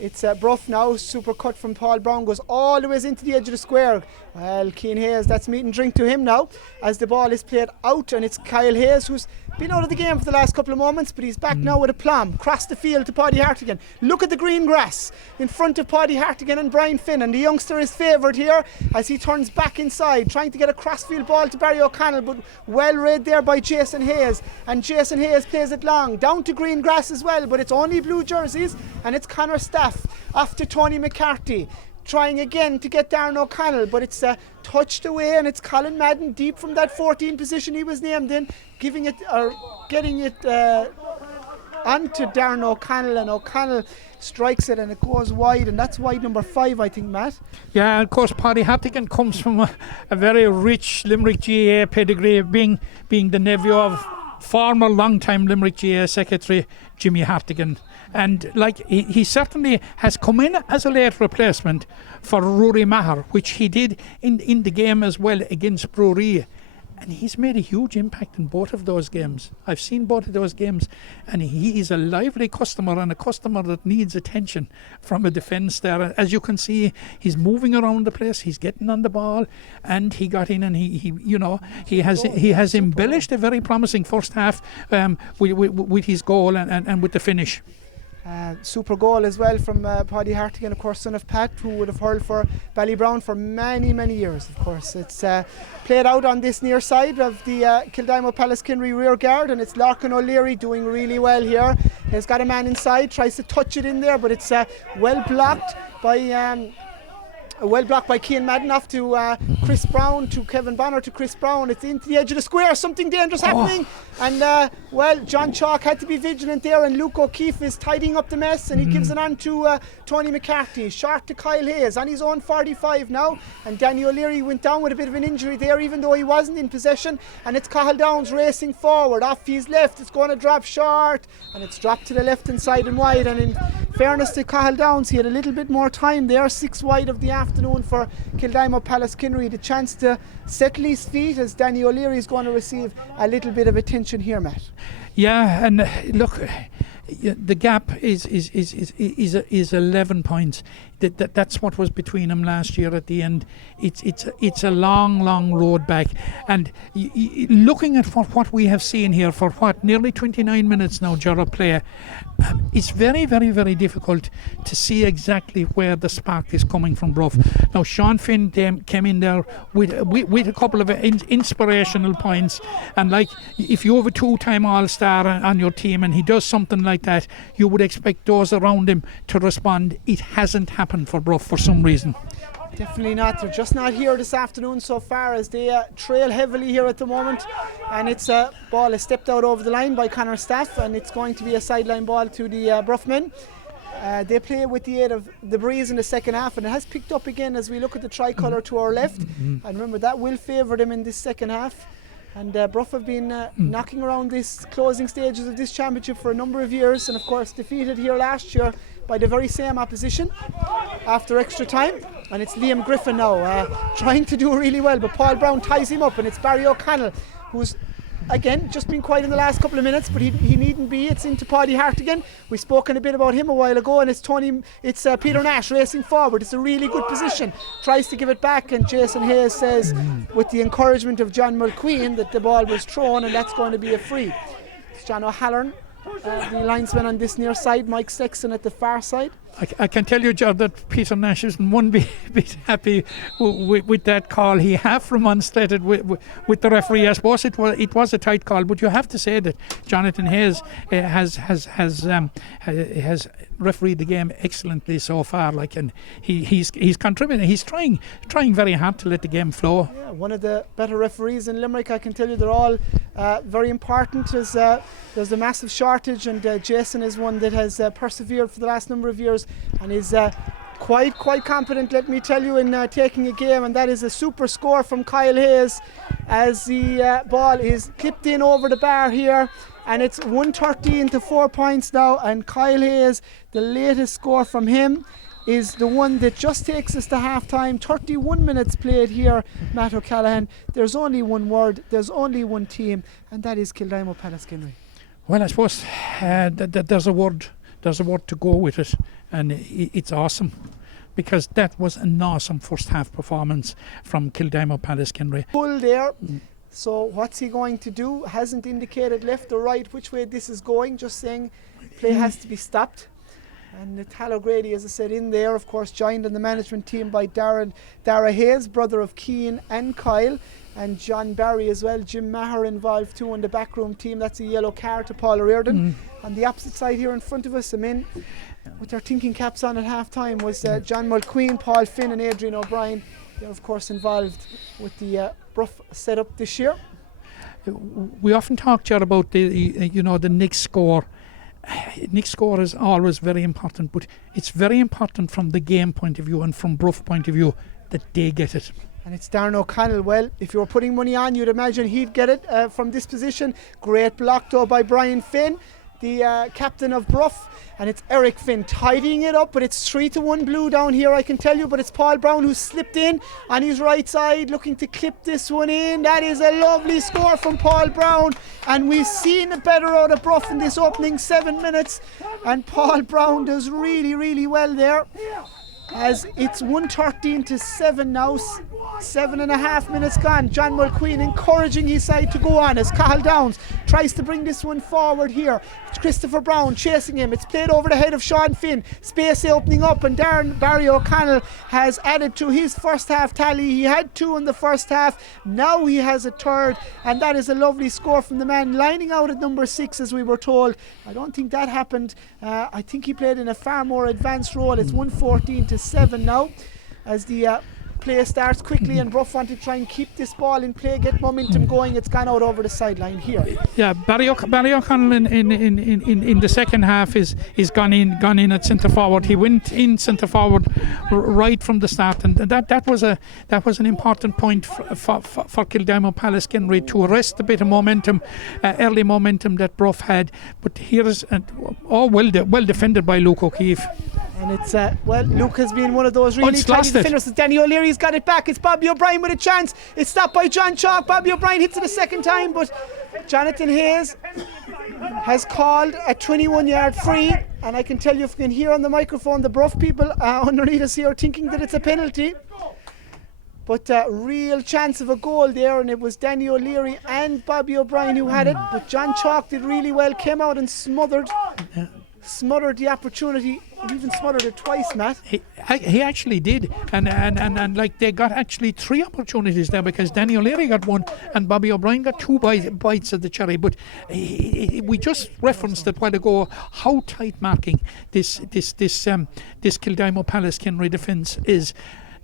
It's Bruff now, super cut from Paul Brown, goes all the way into the edge of the square. Well, Cian Hayes, that's meat and drink to him now as the ball is played out, and it's Kyle Hayes who's been out of the game for the last couple of moments, but he's back now with a plum, cross the field to Paddy Hartigan. Look at the green grass in front of Paddy Hartigan and Brian Finn, and the youngster is favoured here as he turns back inside, trying to get a crossfield ball to Barry O'Connell, but well read there by Jason Hayes, and Jason Hayes plays it long, down to green grass as well, but it's only blue jerseys, and it's Conor Staff off to Tony McCarthy, trying again to get Darren O'Connell, but it's touched away, and it's Colin Madden deep from that 14 position he was named in, getting it onto Darren O'Connell, and O'Connell strikes it and it goes wide, and that's wide number 5, I think, Matt. Yeah, of course Paddy Hartigan comes from a very rich Limerick GAA pedigree, being the nephew of former long-time Limerick GA secretary Jimmy Hartigan, and like he certainly has come in as a late replacement for Rory Maher, which he did in the game as well against Brewery. And he's made a huge impact in both of those games. I've seen both of those games, and he is a lively customer, and a customer that needs attention from a defence there. As you can see, he's moving around the place, he's getting on the ball, and he got in, and he has embellished a very promising first half with his goal and with the finish. Super goal as well from Paddy Hartigan, of course, son of Pat, who would have hurled for Ballybrown for many, many years, of course. It's played out on this near side of the Kildimo Pallaskenry rear guard, and it's Larkin O'Leary doing really well here. He's got a man inside, tries to touch it in there, but it's well blocked by Cian Madden off to Chris Brown, to Kevin Bonner, to Chris Brown. It's into the edge of the square, something dangerous happening. And John Chalk had to be vigilant there, and Luke O'Keefe is tidying up the mess, and he gives it on to Tony McCarthy, short to Kyle Hayes on his own 45 now. And Danny O'Leary went down with a bit of an injury there, even though he wasn't in possession. And it's Cahill Downs racing forward off his left. It's going to drop short, and it's dropped to the left hand side and wide. And in fairness to Cahill Downs, he had a little bit more time there, 6 wide of the afternoon for Kildimo Pallaskenry, the chance to settle his feet, as Danny O'Leary is going to receive a little bit of attention here, Matt. Yeah, and look, the gap is 11 points. That's what was between them last year at the end. It's a long road back, and looking at what we have seen here for nearly 29 minutes now, Jarrah play, it's very difficult to see exactly where the spark is coming from Bruff. Now Sean Finn came in there with a couple of inspirational points, and like if you have a 2-time All-Star on your team and he does something like that, you would expect those around him to respond. It hasn't happened for Bruff for some reason. Definitely not. They're just not here this afternoon so far, as they trail heavily here at the moment. And it's a ball is stepped out over the line by Connor Staff, and it's going to be a sideline ball to the Bruff men. They play with the aid of the breeze in the second half, and it has picked up again as we look at the tricolour to our left. And remember, that will favour them in this second half. And Bruff have been knocking around these closing stages of this championship for a number of years, and of course defeated here last year by the very same opposition after extra time. And it's Liam Griffin now trying to do really well, but Paul Brown ties him up, and it's Barry O'Connell, who's again just been quiet in the last couple of minutes, but he needn't be. It's into Paddy Hartigan. We've spoken a bit about him a while ago, and it's Peter Nash racing forward. It's a really good position, tries to give it back, and Jason Hayes says with the encouragement of John Mulqueen that the ball was thrown, and that's going to be a free. It's John O'Halloran, the linesman on this near side, Mike Sexton at the far side. I can tell you, Joe, that Peter Nash isn't one bit happy with that call. He half remonstrated with the referee. I suppose it was a tight call, but you have to say that Jonathan Hayes has refereed the game excellently so far. Like, and he's contributing. He's trying very hard to let the game flow. Yeah, one of the better referees in Limerick. I can tell you, they're all very important. There's a massive shortage, and Jason is one that has persevered for the last number of years, and is quite competent, let me tell you, in taking a game. And that is a super score from Kyle Hayes, as the ball is clipped in over the bar here, and it's 113 to 4 points now. And Kyle Hayes, the latest score from him, is the one that just takes us to half time. 31 minutes played here, Matt O'Callaghan. There's only one word, there's only one team, and that is Kildimo Pallaskenry. Well, I suppose there's a word to go with it, and it's awesome, because that was an awesome first half performance from Kildimo Pallaskenry. Full there. So what's he going to do? Hasn't indicated left or right which way this is going, just saying play has to be stopped. And Tal O'Grady, as I said, in there, of course, joined in the management team by Dara Hayes, brother of Cian and Kyle, and John Barry as well. Jim Maher involved too in the backroom team. That's a yellow card to Paul O'Riordan. On the opposite side here in front of us, with their thinking caps on at half time, was John Mulqueen, Paul Finn and Adrian O'Brien. They're of course involved with the Bruff setup this year. We often talk, Jar, about the Nick score. Nick score is always very important, but it's very important from the game point of view and from Bruff point of view that they get it. And it's Darren O'Connell. Well, if you were putting money on, you'd imagine he'd get it from this position. Great block though by Brian Finn, the captain of Bruff. And it's Eric Finn tidying it up, but it's 3-1 blue down here, I can tell you. But it's Paul Brown who slipped in on his right side, looking to clip this one in. That is a lovely score from Paul Brown. And we've seen it better out of Bruff in this opening 7 minutes. And Paul Brown does really, really well there. As it's 113-7 now, 7.5 minutes gone. John Mulqueen encouraging his side to go on as Cathal Downs tries to bring this one forward here. It's Christopher Brown chasing him. It's played over the head of Sean Finn. Space opening up, and Barry O'Connell has added to his first half tally. He had 2 in the first half. Now he has a third, and that is a lovely score from the man lining out at number 6, as we were told. I don't think that happened. I think he played in a far more advanced role. It's 114-7 now as the play starts quickly, and Bruff want to try and keep this ball in play, get momentum going. It's gone out over the sideline here. Yeah, Barry O'Connell in the second half is gone in at centre forward. He went in centre forward right from the start, and that was an important point for Kildimo Pallaskenry to arrest a bit of momentum, early momentum that Bruff had. But here's well defended by Luke O'Keefe. And it's, Luke has been one of those really tidy defenders. Danny O'Leary's got it back. It's Bobby O'Brien with a chance. It's stopped by John Chalk. Bobby O'Brien hits it a second time, but Jonathan Hayes has called a 21-yard free. And I can tell you, if you can hear on the microphone, the Bruff people underneath us here thinking that it's a penalty. But real chance of a goal there, and it was Danny O'Leary and Bobby O'Brien who had it. But John Chalk did really well, came out and smothered the opportunity. He even smothered it twice, Matt. He actually did, and like they got actually 3 opportunities there, because Danny O'Leary got 1 and Bobby O'Brien got 2 bites of the cherry. But we just referenced it a while ago how tight marking this Kildimo Pallaskenry defence is.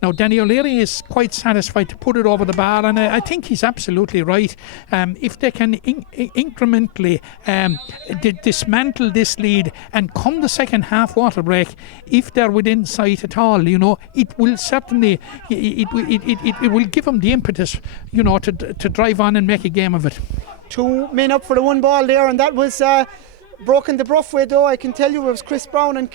Now, Danny O'Leary is quite satisfied to put it over the bar, and I think he's absolutely right. If they can incrementally dismantle this lead, and come the second half water break, if they're within sight at all, it will certainly it will give them the impetus, to drive on and make a game of it. 2 men up for the 1 ball there, and that was broken the Bruff way though. I can tell you it was Chris Brown and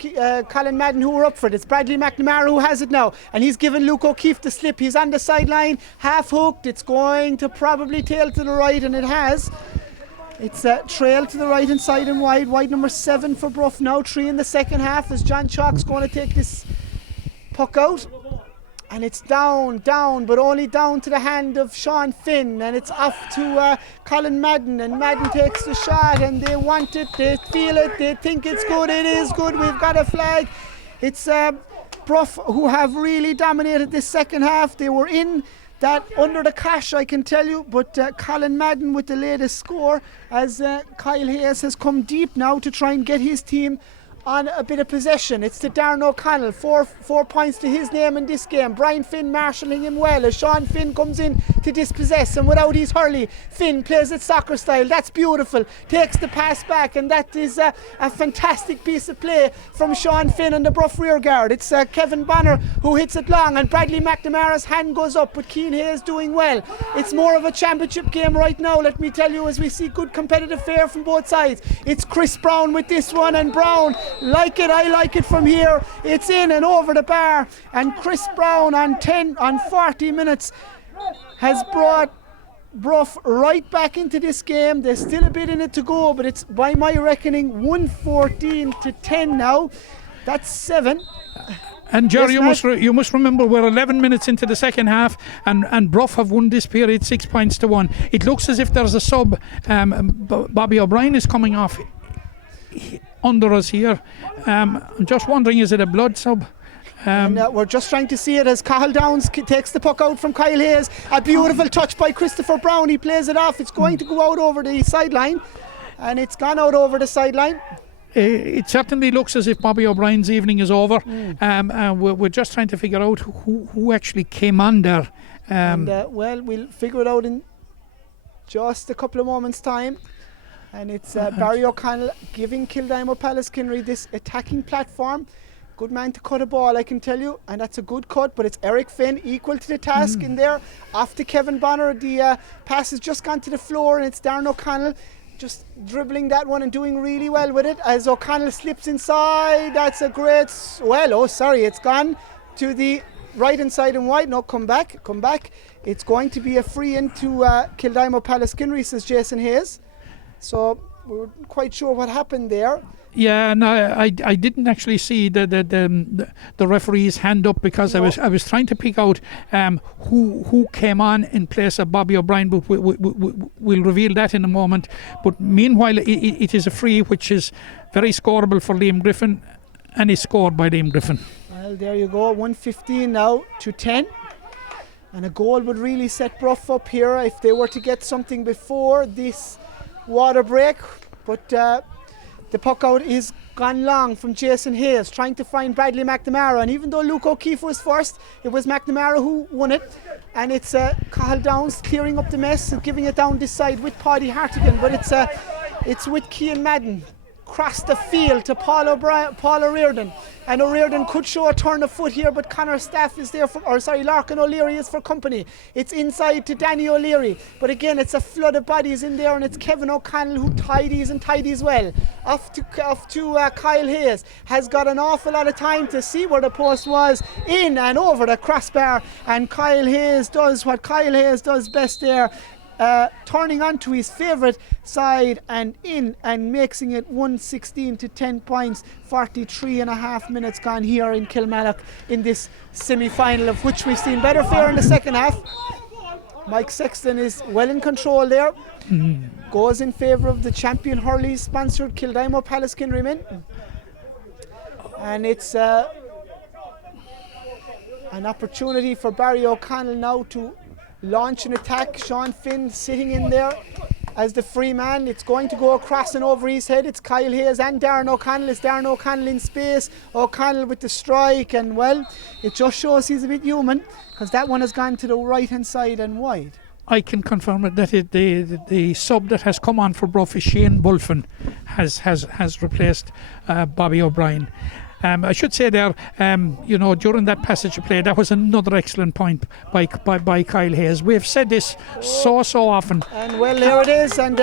Colin Madden who were up for it. It's Bradley McNamara who has it now, and he's given Luke O'Keefe the slip. He's on the sideline, half hooked. It's going to probably tail to the right, and it has. It's trail to the right hand side and wide number 7 for Bruff now. 3 in the second half as John Chalk's going to take this puck out. And it's down, but only down to the hand of Sean Finn. And it's off to Colin Madden. And Madden takes the shot, and they want it, they feel it, they think it's good. It is good, we've got a flag. It's Bruff who have really dominated this second half. They were in that under the cash, I can tell you. But Colin Madden with the latest score, as Kyle Hayes has come deep now to try and get his team on a bit of possession. It's to Darren O'Connell, four points to his name in this game. Brian Finn marshalling him well as Sean Finn comes in to dispossess, and without his hurley, Finn plays it soccer style. That's beautiful, takes the pass back, and that is a fantastic piece of play from Sean Finn and the Bruff rear guard. It's Kevin Bonner who hits it long, and Bradley McNamara's hand goes up, but Keane Hayes doing well. It's more of a championship game right now, let me tell you, as we see good competitive fare from both sides. It's Chris Brown with this one, and Brown I like it from here. It's in and over the bar, and Chris Brown on 40 minutes has brought Bruff right back into this game. There's still a bit in it to go, but it's, by my reckoning, 114-10 now. That's 7. And Jerry, you must remember we're 11 minutes into the second half, and Bruff have won this period 6 points to 1. It looks as if there's a sub. Bobby O'Brien is coming off under us here. I'm just wondering, is it a blood sub? And we're just trying to see it as Cathal Downs takes the puck out from Kyle Hayes. A beautiful touch by Christopher Brown. He plays it off. It's going to go out over the sideline, and it's gone out over the sideline. It certainly looks as if Bobby O'Brien's evening is over. We're just trying to figure out who actually came on there. We'll figure it out in just a couple of moments' time. And it's Barry O'Connell giving Kildimo Pallaskenry this attacking platform, good man to cut a ball, I can tell you, and that's a good cut, but it's Eric Finn equal to the task in there. Off to Kevin Bonner, the pass has just gone to the floor, and it's Darren O'Connell just dribbling that one and doing really well with it as O'Connell slips inside. That's a great, it's gone to the right hand side and wide. No, come back. It's going to be a free into Kildimo Pallaskenry, says Jason Hayes. So we weren't quite sure what happened there. Yeah, no, I didn't actually see the referee's hand up because I was trying to pick out who came on in place of Bobby O'Brien, but we'll reveal that in a moment. But meanwhile, it is a free which is very scoreable for Liam Griffin, and is scored by Liam Griffin. Well, there you go, 115 now to 10. And a goal would really set Bruff up here if they were to get something before this water break. But the puck out is gone long from Jason Hayes, trying to find Bradley McNamara. And even though Luke O'Keefe was first, it was McNamara who won it. And it's Cahill Downs clearing up the mess and giving it down this side with Paddy Hartigan. But it's with Cian Madden. Cross the field to Paul O'Riordan, and O'Riordan could show a turn of foot here, but Connor Staff is there Larkin O'Leary is for company. It's inside to Danny O'Leary, but again it's a flood of bodies in there, and it's Kevin O'Connell who tidies well. Off to Kyle Hayes, has got an awful lot of time to see where the post was, in and over the crossbar, and Kyle Hayes does what Kyle Hayes does best there. Turning onto his favourite side and in and making it 116 to 10 points. 43 and a half minutes gone here in Kilmallock in this semi-final, of which we've seen better fare in the second half. Mike Sexton is well in control there. Goes in favour of the champion Hurley sponsored Kildimo Pallaskenry men. And it's an opportunity for Barry O'Connell now to launch an attack. Sean Finn sitting in there as the free man. It's going to go across and over his head. It's Kyle Hayes and Darren O'Connell. It's Darren O'Connell in space. O'Connell with the strike, and well, it just shows he's a bit human, because that one has gone to the right hand side and wide. I can confirm it that the sub that has come on for Bruff is Shane Bulfin has replaced Bobby O'Brien. I should say there, during that passage of play, that was another excellent point by Kyle Hayes. We've said this so often. And well, there it is. And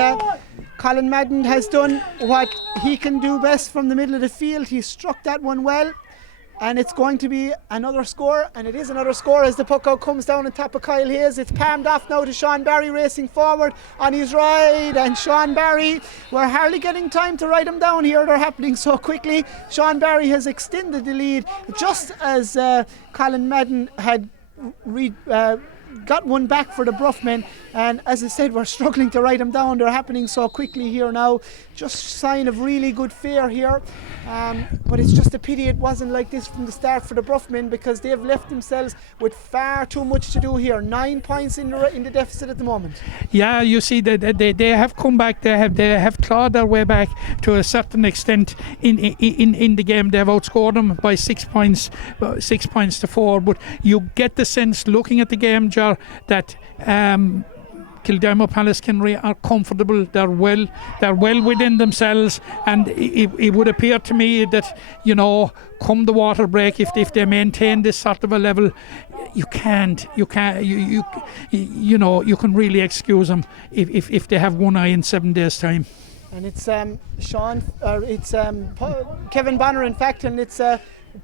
Colin Madden has done what he can do best from the middle of the field. He struck that one well. And it's going to be another score, and it is another score as the puck out comes down on top of Kyle Hayes. It's palmed off now to Sean Barry, racing forward on his ride, and Sean Barry, we're hardly getting time to write him down here, they're happening so quickly. Sean Barry has extended the lead just as Colin Madden had got one back for the Bruff men, and as I said, we're struggling to write them down, they're happening so quickly here now. Just sign of really good fare here, but it's just a pity it wasn't like this from the start for the Bruff men, because they've left themselves with far too much to do here. 9 points in the deficit at the moment. Yeah, you see that they have come back, they have clawed their way back to a certain extent in the game. They've outscored them by 6 points, 6 points to 4, but you get the sense looking at the game, Jar, that Kildimo Pallaskenry are comfortable. They're well within themselves, and it would appear to me that come the water break, if they maintain this sort of a level, you can really excuse them if they have one eye in 7 days' time. And it's Kevin Bonner, in fact, and it's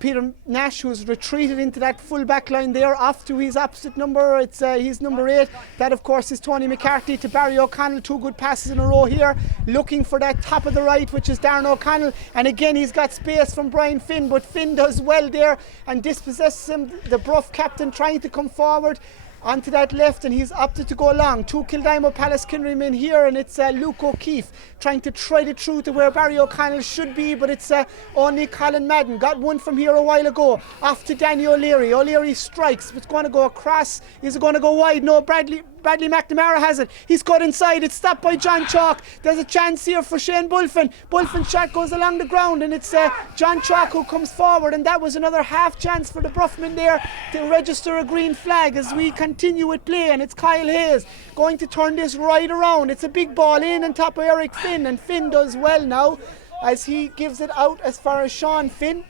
Peter Nash, who's retreated into that full back line there, off to his opposite number. It's he's number 8. That, of course, is Tony McCarthy to Barry O'Connell. 2 good passes in a row here, looking for that top of the right, which is Darren O'Connell. And again, he's got space from Brian Finn, but Finn does well there and dispossesses him. The Bruff captain trying to come forward onto that left, and he's opted to go long. 2 Kildimo Pallaskenry men here, and it's Luke O'Keefe trying to tread it through to where Barry O'Connell should be, but it's only Colin Madden. Got one from here a while ago, off to Danny O'Leary. O'Leary strikes, it's going to go across. Is it going to go wide? No, Bradley McNamara has it. He's cut inside. It's stopped by John Chalk. There's a chance here for Shane Bulfin. Bulfin's shot goes along the ground, and it's John Chalk who comes forward, and that was another half chance for the Bruffmen there to register a green flag as we continue with play. And it's Kyle Hayes going to turn this right around. It's a big ball in on top of Eric Finn, and Finn does well now as he gives it out as far as Sean Finn.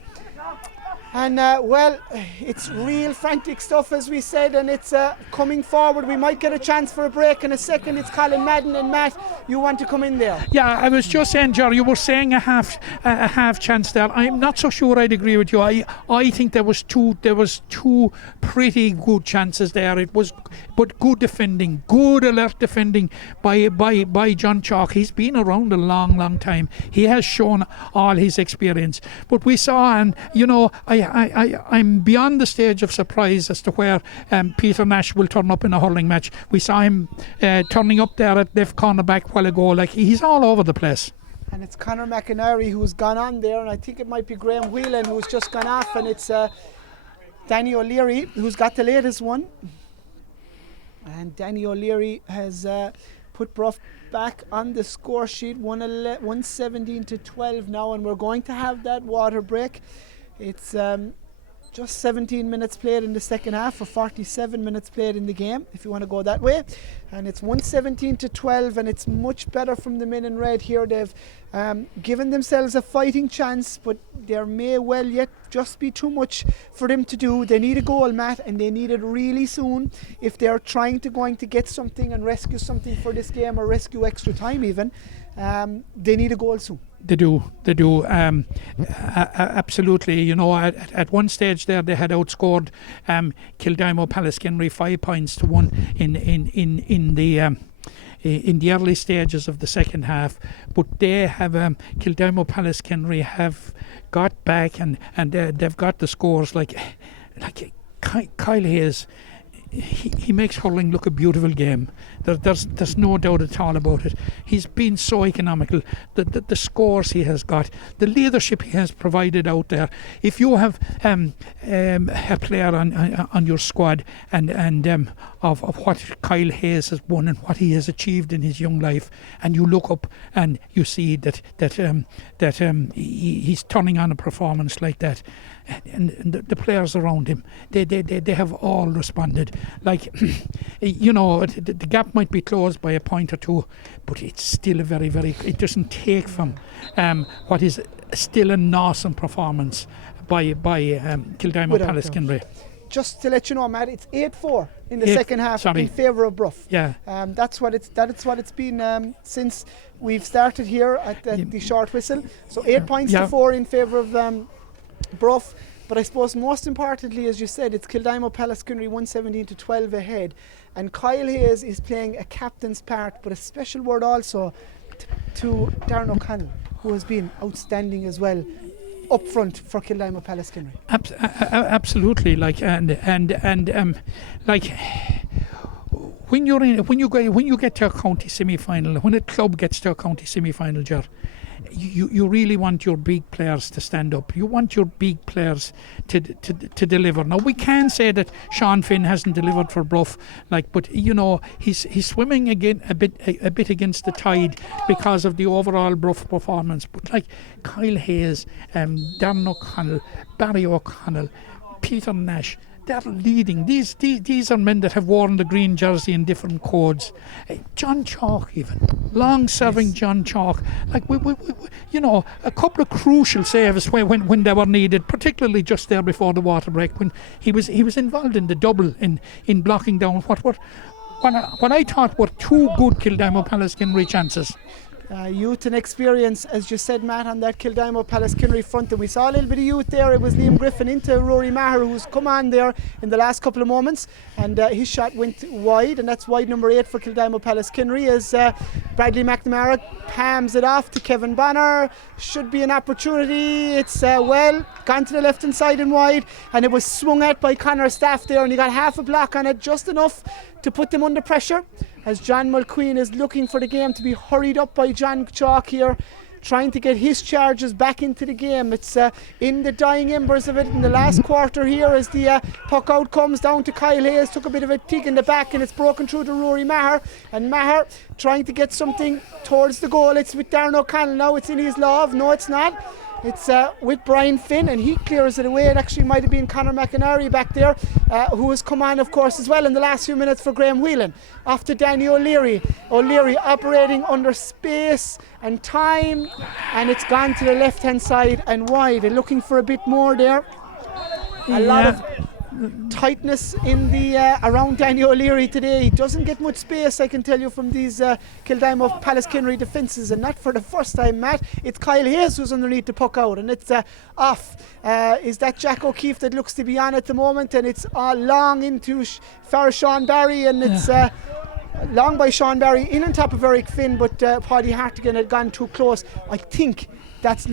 And well, it's real frantic stuff, as we said, and it's coming forward. We might get a chance for a break in a second. It's Colin Madden, and Matt, you want to come in there? Yeah, I was just saying, Jerry, you were saying a half chance there. I'm not so sure I'd agree with you. I think there was two pretty good chances there. It was, but good defending, good alert defending by John Chalk. He's been around a long time. He has shown all his experience. But we saw, and you know, I'm beyond the stage of surprise as to where Peter Nash will turn up in a hurling match. We saw him turning up there at left cornerback a while ago. Like, he's all over the place. And it's Conor McInerney who's gone on there, and I think it might be Graham Whelan who's just gone off, and it's Danny O'Leary who's got the latest one. And Danny O'Leary has put Bruff back on the score sheet, 117-12 now, and we're going to have that water break. It's just 17 minutes played in the second half, or 47 minutes played in the game, if you want to go that way. And it's 117-12, and it's much better from the men in red here. They've given themselves a fighting chance, but there may well yet just be too much for them to do. They need a goal, Matt, and they need it really soon if they're going to get something and rescue something for this game, or rescue extra time even. They need a goal soon. They do. Absolutely. You know, at one stage there, they had outscored Kildimo Pallaskenry 5-1 in the early stages of the second half. But they have Kildimo Pallaskenry have got back, and they've got the scores. Like Kyle Hayes. He makes hurling look a beautiful game. There's no doubt at all about it. He's been so economical. The scores he has got, the leadership he has provided out there. If you have a player on your squad and of what Kyle Hayes has won and what he has achieved in his young life, and you look up and you see that he's turning on a performance like that, and the players around him, they have all responded. Like, you know, the gap might be closed by a point or two, but it's still a very, it doesn't take from what is still an awesome performance by Kildimo Pallaskenry. Just to let you know, Matt, it's 8-4 in the second half in favour of Bruff. Yeah. That's what it's been since we've started here at the short whistle. So 8 points to 4 in favour of Bruff. But I suppose most importantly, as you said, it's Kildimo Pallaskenry 117-12 ahead. And Kyle Hayes is playing a captain's part, but a special word also to Darren O'Connell, who has been outstanding as well up front for Kildimo Pallaskenry. Absolutely, like and like when you get to a county semi-final, when a club gets to a county semi-final, Ger, you really want your big players to stand up. You want your big players to deliver. Now, we can say that Sean Finn hasn't delivered for Bruff, like, but you know, he's swimming again a bit against the tide because of the overall Bruff performance. But like Kyle Hayes, Darren O'Connell, Barry O'Connell, Peter Nash, they're leading. These are men that have worn the green jersey in different codes. John Chalk, even long-serving John Chalk. Like we you know, a couple of crucial saves when they were needed, particularly just there before the water break when he was involved in the double in blocking down what I thought were two good Kildimo Pallaskenry chances. Youth and experience, as you said, Matt, on that Kildimo Pallaskenry front, and we saw a little bit of youth there. It was Liam Griffin into Rory Maher, who's come on there in the last couple of moments, and his shot went wide, and that's wide number 8 for Kildimo Pallaskenry as Bradley McNamara palms it off to Kevin Bonner. Should be an opportunity. It's gone to the left hand side and wide, and it was swung at by Conor Staff there, and he got half a block on it, just enough to put them under pressure, as John Mulqueen is looking for the game to be hurried up by John Chalk here, trying to get his charges back into the game. It's in the dying embers of it in the last quarter here, as the puck out comes down to Kyle Hayes, took a bit of a dig in the back, and it's broken through to Rory Maher, and Maher trying to get something towards the goal. It's with Darren O'Connell now. It's in his love. No, it's not. It's with Brian Finn, and he clears it away. It actually might have been Conor McInerney back there, who has come on, of course, as well in the last few minutes for Graham Whelan. Off to Danny O'Leary. O'Leary operating under space and time, and it's gone to the left-hand side and wide. And looking for a bit more there. a lot of tightness in the around Danny O'Leary today. He doesn't get much space, I can tell you, from these Kildimo Pallaskenry defences, and not for the first time, Matt. It's Kyle Hayes who's underneath the puck out, and it's off. Is that Jack O'Keefe that looks to be on at the moment, and it's long into for Sean Barry, and it's long by Sean Barry in on top of Eric Finn, but Paddy Hartigan had gone too close. I think that's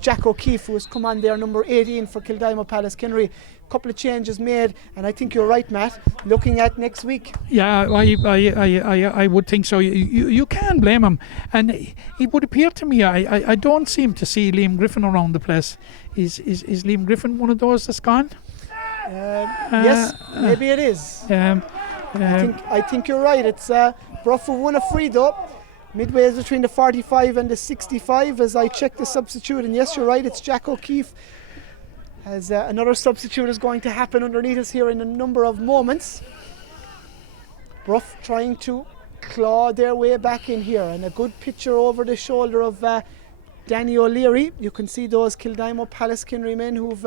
Jack O'Keefe who has come on there, number 18 for Kildimo Pallaskenry. Couple of changes made, and I think you're right, Matt, looking at next week. Yeah, I would think so. You can't blame him, and it would appear to me I don't seem to see Liam Griffin around the place. Is Liam Griffin one of those that's gone? Yes, maybe it is. I think you're right. It's Bruff who won a free though, midway between the 45 and the 65 as I check the substitute, and yes, you're right, it's Jack O'Keefe. As another substitute is going to happen underneath us here in a number of moments. Bruff trying to claw their way back in here, and a good picture over the shoulder of Danny O'Leary. You can see those Kildimo Pallaskenry men who've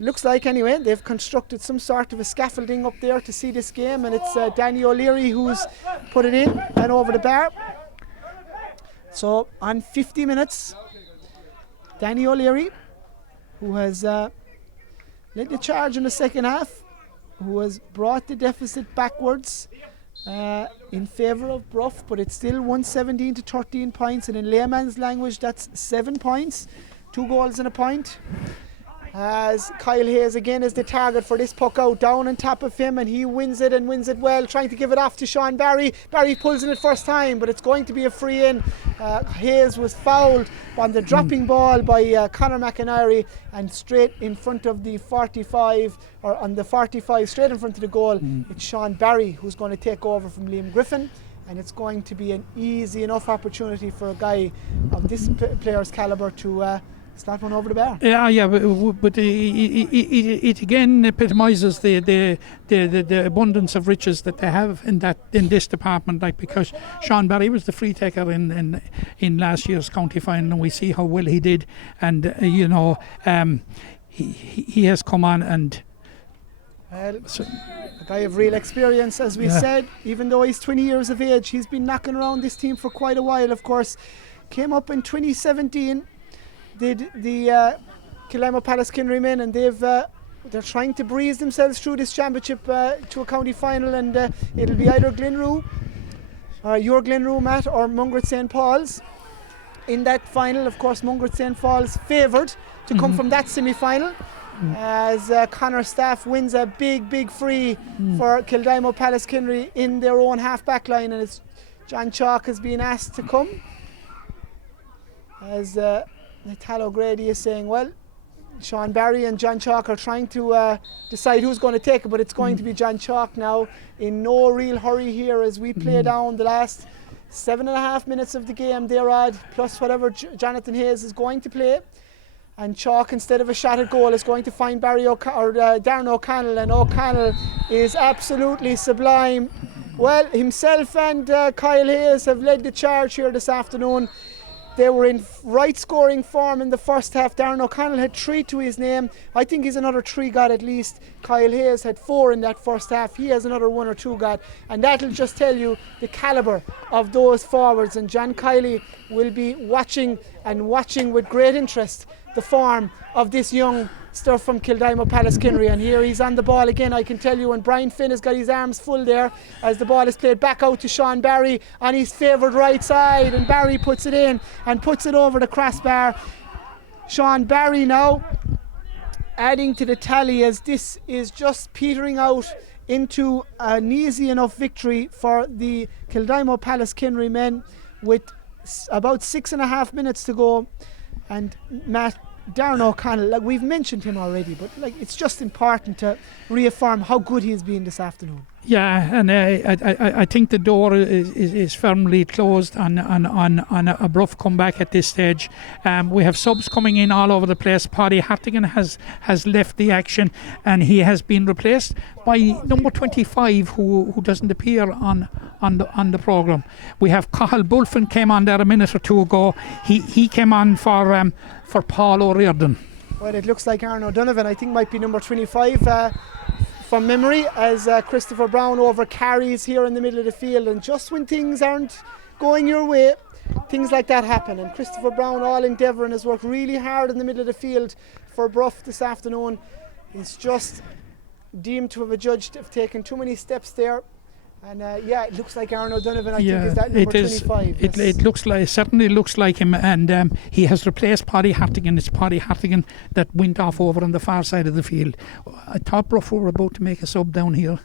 looks like anyway they've constructed some sort of a scaffolding up there to see this game, and it's Danny O'Leary who's put it in and over the bar. So on 50 minutes, Danny O'Leary, who has led the charge in the second half, who has brought the deficit backwards in favour of Bruff, but it's still 117 to 13 points, and in layman's language that's 7 points, 2 goals and a point. As Kyle Hayes again is the target for this puck out, down on top of him, and he wins it and wins it well, trying to give it off to Sean Barry. Barry pulls in it first time, but it's going to be a free in. Hayes was fouled on the dropping ball by Conor McIntyre, and straight in front of the 45, or on the 45 straight in front of the goal, it's Sean Barry who's going to take over from Liam Griffin, and it's going to be an easy enough opportunity for a guy of this player's calibre to slap one over the bar. Yeah, but it again epitomises the abundance of riches that they have in this department. Like, because Sean Barry was the free taker in last year's county final, and we see how well he did. And he has come on and. A guy of real experience, as we said. Even though he's 20 years of age, he's been knocking around this team for quite a while. Of course, came up in 2017. Did the Kildimo Pallaskenry men, and they're trying to breeze themselves through this championship to a county final, and it'll be either Glenrue, your Glenrue, Matt, or Mungret St. Paul's in that final. Of course, Mungret St. Paul's favoured to come from that semi-final, as Connor Staff wins a big free for Kildimo Pallaskenry in their own half-back line, and it's John Chalk has been asked to come, as Nathan O'Grady is saying, well, Sean Barry and John Chalk are trying to decide who's going to take it, but it's going to be John Chalk now, in no real hurry here as we play down the last 7.5 minutes of the game there, plus whatever Jonathan Hayes is going to play. And Chalk, instead of a shot at goal, is going to find Darren O'Connell, and O'Connell is absolutely sublime. Well, himself and Kyle Hayes have led the charge here this afternoon. They were in right scoring form in the first half. Darren O'Connell had 3 to his name. I think he's another 3 got at least. Kyle Hayes had 4 in that first half. He has another 1 or 2 got. And that'll just tell you the calibre of those forwards. And John Kiley will be watching with great interest the form of this young stuff from Kildimo Pallaskenry, and here he's on the ball again, I can tell you, and Brian Finn has got his arms full there as the ball is played back out to Sean Barry on his favoured right side, and Barry puts it in and puts it over the crossbar. Sean Barry now adding to the tally, as this is just petering out into an easy enough victory for the Kildimo Pallaskenry men with about 6.5 minutes to go. And Matt, Darren O'Connell, like we've mentioned him already, but like it's just important to reaffirm how good he's been this afternoon. Yeah, and I think the door is firmly closed on a Bruff comeback at this stage. We have subs coming in all over the place. Paddy Hartigan has left the action, and he has been replaced by number 25, who doesn't appear on the programme. We have Cathal Bulfin came on there a minute or two ago. He came on for Paul O'Riordan. Well, it looks like Aaron O'Donovan, I think, might be number 25 from memory, as Christopher Brown over carries here in the middle of the field. And just when things aren't going your way, things like that happen. And Christopher Brown, all endeavouring, has worked really hard in the middle of the field for Bruff this afternoon. He's just deemed to have adjudged have taken too many steps there. And it looks like Aaron O'Donovan, I think, is that number 25. It looks like, certainly looks like him, and he has replaced Paddy Hartigan. It's Paddy Hartigan that went off over on the far side of the field. I thought Bruff were about to make a sub down here.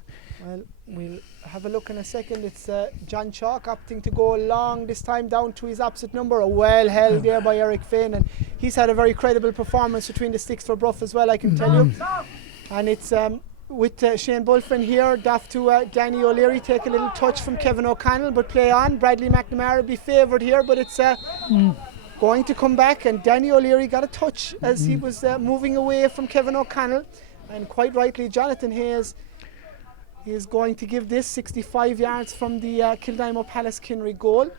Well, we'll have a look in a second. It's John Chalk opting to go long this time down to his opposite number. Well held there by Eric Finn, and he's had a very credible performance between the sticks for Bruff as well, I can tell you. And it's with Shane Bulfin here, daft to Danny O'Leary, take a little touch from Kevin O'Connell, but play on. Bradley McNamara be favoured here, but it's going to come back, and Danny O'Leary got a touch as he was moving away from Kevin O'Connell, and quite rightly Jonathan Hayes is going to give this 65 yards from the Kildimo Pallaskenry goal,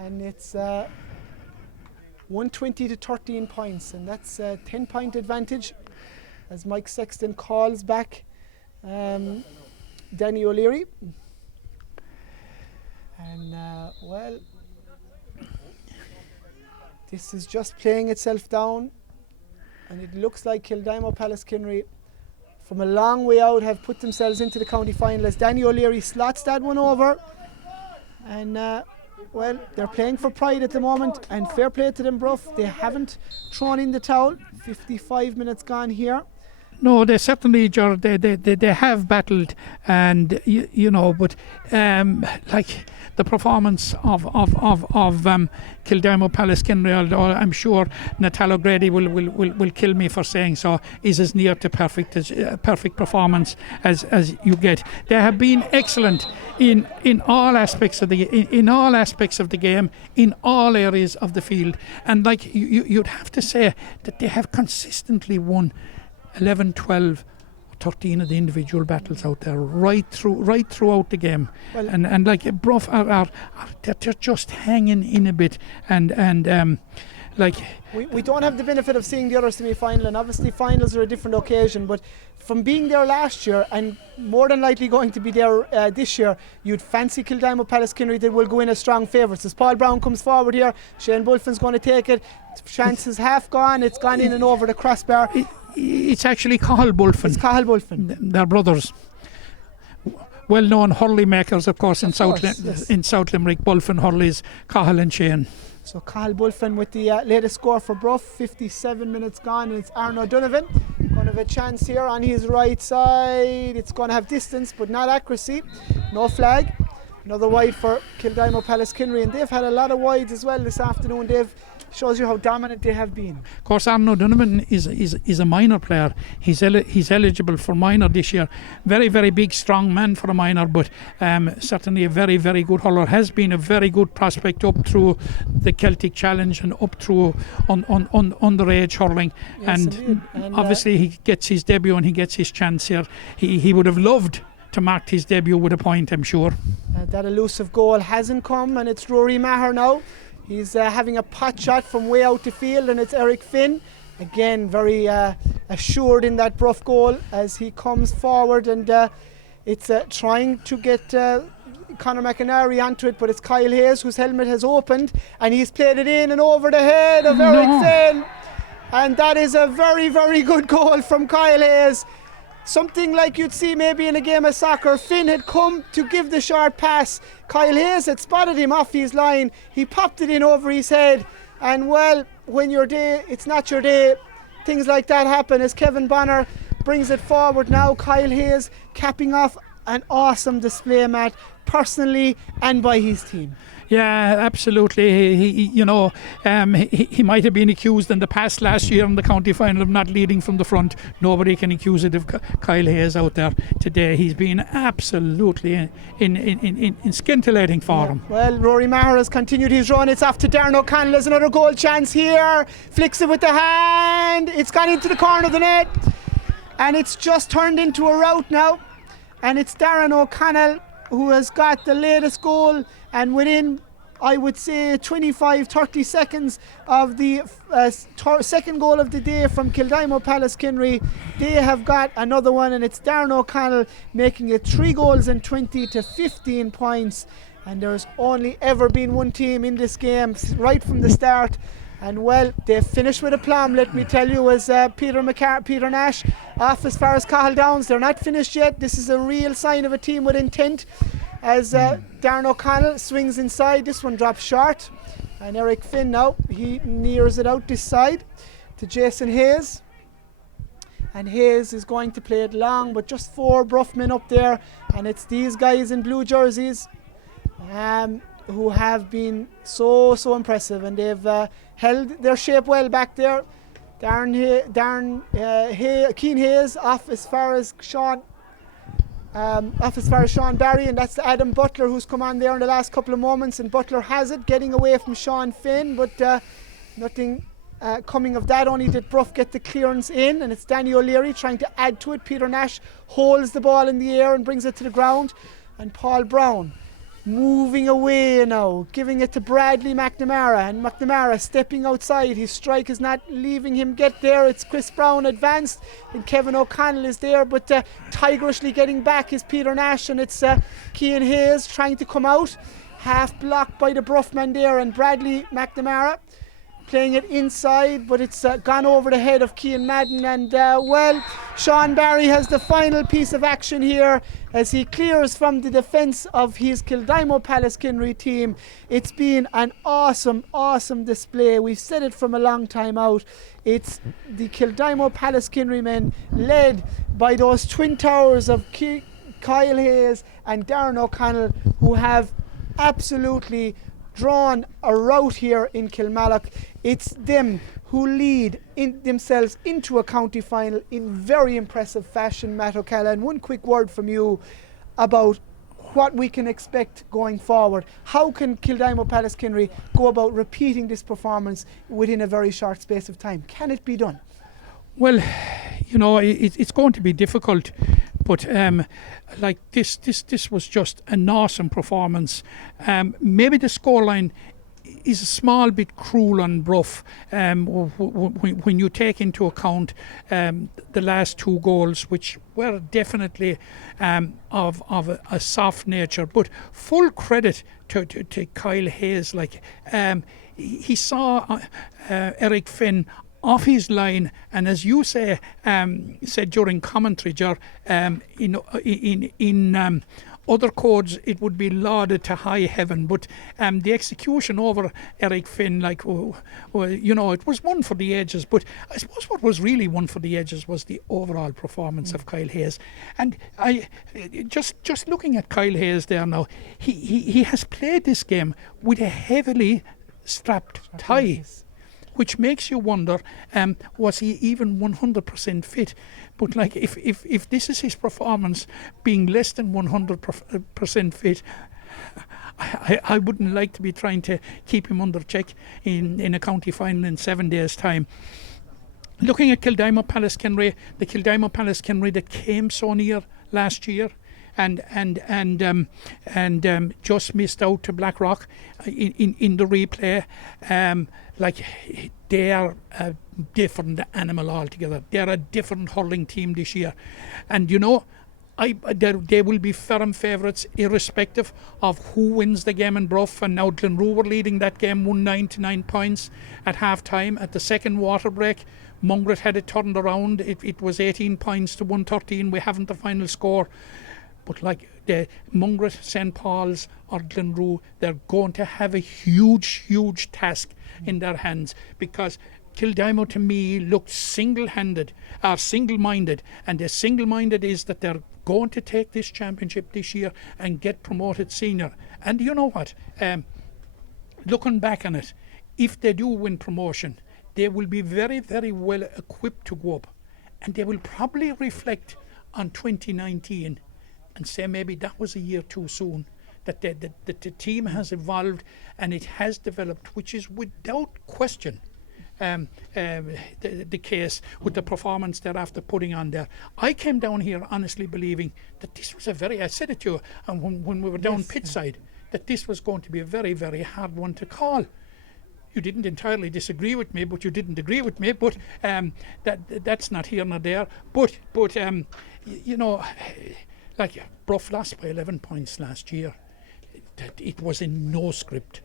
and it's 120 to 13 points, and that's a 10-point advantage as Mike Sexton calls back Danny O'Leary. And well, this is just playing itself down, and it looks like Kildimo Pallaskenry from a long way out have put themselves into the county final as Danny O'Leary slots that one over. And well, they're playing for pride at the moment, and fair play to them, Bruff. They haven't thrown in the towel. 55 minutes gone here. No, they certainly, they have battled, and you know, but like the performance of Kildimo Pallaskenry, although I'm sure Natal O'Grady will kill me for saying so, is as near to perfect performance as you get. They have been excellent in all aspects of the game, in all areas of the field, and like you'd have to say that they have consistently won 11, 12, 13 of the individual battles out there, right throughout the game. Well, and like Bruff they're just hanging in a bit, and like we don't have the benefit of seeing the other semi-final, and obviously finals are a different occasion, but from being there last year and more than likely going to be there this year, you'd fancy Kildimo Pallaskenry that will go in as strong favourites. As Paul Brown comes forward here, Shane Bulfin's going to take it. Chances half gone, it's gone in and over the crossbar. It's actually Cathal Bulfin. It's Cathal Bulfin. They're brothers. Well-known hurley makers, of course, in South Limerick. Bulfin, Hurleys, Cathal and Shane. So Cathal Bulfin with the latest score for Bruff. 57 minutes gone, and it's Aaron O'Donovan. Going to have a chance here on his right side. It's going to have distance, but not accuracy. No flag. Another wide for Kildimo Pallaskenry, and they've had a lot of wides as well this afternoon. Shows you how dominant they have been. Of course, Aaron O'Donovan is a minor player. He's eligible for minor this year. Very, very big, strong man for a minor, but certainly a very, very good hurler. Has been a very good prospect up through the Celtic Challenge and up through on underage hurling. Yes, and obviously he gets his debut and he gets his chance here. He would have loved to mark his debut with a point, I'm sure. That elusive goal hasn't come, and it's Rory Maher now. He's having a pot shot from way out the field, and it's Eric Finn. Again, very assured in that Bruff goal as he comes forward, and it's trying to get Conor McInerney onto it, but it's Kyle Hayes whose helmet has opened, and he's played it in and over the head of Eric Finn. And that is a very, very good goal from Kyle Hayes. Something like you'd see maybe in a game of soccer. Finn had come to give the short pass. Kyle Hayes had spotted him off his line. He popped it in over his head. And well, when your day, it's not your day, things like that happen as Kevin Bonner brings it forward now. Kyle Hayes capping off an awesome display, Matt, personally and by his team. Yeah, absolutely. He might have been accused in the past last year in the county final of not leading from the front. Nobody can accuse it of Kyle Hayes out there today. He's been absolutely in scintillating form. Well, Rory Maher has continued his run. It's off to Darren O'Connell. There's another goal chance here. Flicks it with the hand. It's gone into the corner of the net. And it's just turned into a rout now. And it's Darren O'Connell who has got the latest goal, and within I would say 25-30 seconds of the second goal of the day from Kildimo Pallaskenry. They have got another one, and it's Darren O'Connell making it 3 goals and 20 to 15 points. And there's only ever been one team in this game right from the start. And well, they finished with aplomb, let me tell you, as Peter Nash off as far as Cahill Downs. They're not finished yet. This is a real sign of a team with intent. As Darren O'Connell swings inside, this one drops short, and Eric Finn now, he nears it out this side to Jason Hayes, and Hayes is going to play it long, but just 4 Bruff men up there, and it's these guys in blue jerseys who have been so impressive, and they've held their shape well back there. Keane Hayes off as far as Sean Barry, and that's Adam Butler who's come on there in the last couple of moments, and Butler has it, getting away from Sean Finn, but nothing coming of that. Only did Bruff get the clearance in, and it's Danny O'Leary trying to add to it. Peter Nash holds the ball in the air and brings it to the ground, and Paul Brown moving away now, giving it to Bradley McNamara, and McNamara stepping outside. His strike is not leaving him get there. It's Chris Brown advanced, and Kevin O'Connell is there, but tigerishly getting back is Peter Nash, and it's Cian Hayes trying to come out, half blocked by the Bruff man there, and Bradley McNamara playing it inside, but it's gone over the head of Cian Madden, and well, Sean Barry has the final piece of action here as he clears from the defence of his Kildimo Pallaskenry team. It's been an awesome display. We've said it from a long time out. It's the Kildimo Pallaskenry men, led by those twin towers of Kyle Hayes and Darren O'Connell, who have absolutely drawn a rout here in Kilmallock. It's them who lead themselves into a county final in very impressive fashion, Matt O'Callaghan. And one quick word from you about what we can expect going forward. How can Kildimo Pallaskenry go about repeating this performance within a very short space of time? Can it be done? Well, you know, it's going to be difficult, but like this was just an awesome performance. Maybe the scoreline is a small bit cruel on Bruff when you take into account the last 2 goals, which were definitely of a soft nature. But full credit to Kyle Hayes. Like he saw Eric Finn off his line, and as you said during commentary, Ger, in other codes it would be lauded to high heaven, but the execution over Eric Finn, like you know, it was one for the ages. But I suppose what was really one for the ages was the overall performance of Kyle Hayes. And I just looking at Kyle Hayes there now, he has played this game with a heavily strapped tie, which makes you wonder, was he even 100% fit? But like, if this is his performance being less than 100% fit, I wouldn't like to be trying to keep him under check in a county final in 7 days' time. Looking at Kildimo Pallaskenry, the Kildimo Pallaskenry that came so near last year, and just missed out to Blackrock in the replay. Like, they are a different animal altogether. They are a different hurling team this year, and you know, they will be firm favourites irrespective of who wins the game in Bruff. And now Glenroe were leading that game 199 points at half time. At the second water break, Mungret had it turned around. It was 18 points to 113. We haven't the final score. But like the Mungret, St. Paul's or Glenroe, they're going to have a huge task in their hands, because Kildimo to me looked single-minded, and the single-minded is that they're going to take this championship this year and get promoted senior. And you know what? Looking back on it, if they do win promotion, they will be very well equipped to go up, and they will probably reflect on 2019 and say maybe that was a year too soon, that the team has evolved and it has developed, which is without question the case with the performance they're after putting on there. I came down here honestly believing that this was I said it to you when we were down pit side, that this was going to be a very, very hard one to call. You didn't entirely disagree with me, but you didn't agree with me. But that's not here nor there. But you know, like Bruff lost by 11 points last year. It was in no script,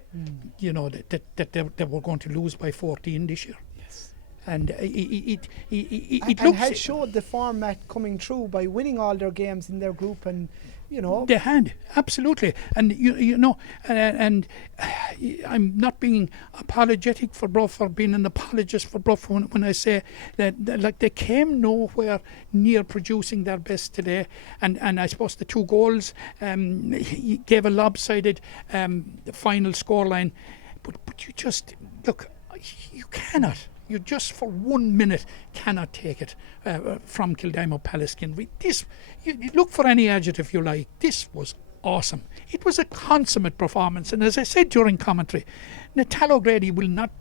you know, that they were going to lose by 14 this year. Yes. And it and looks... has showed the format coming through by winning all their games in their group, and you know, they had, absolutely. And you know, and I'm not being apologetic for Bruff or being an apologist for Bruff when I say that like they came nowhere near producing their best today. And I suppose the 2 goals gave a lopsided final scoreline. But you just, look, you cannot. You just for 1 minute cannot take it from Kildimo Pallaskenry. This, you look for any adjective you like. This was awesome. It was a consummate performance. And as I said during commentary, Natal O'Grady will not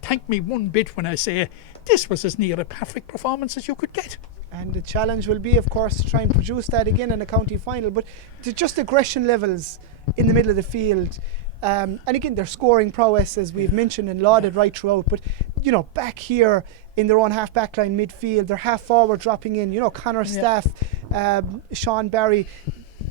thank me one bit when I say this was as near a perfect performance as you could get. And the challenge will be, of course, to try and produce that again in a county final. But just aggression levels in the middle of the field. And again, their scoring prowess, as we've mentioned and lauded right throughout. But, you know, back here in their own half back line midfield, their half forward dropping in, you know, Connor Staff, Sean Barry,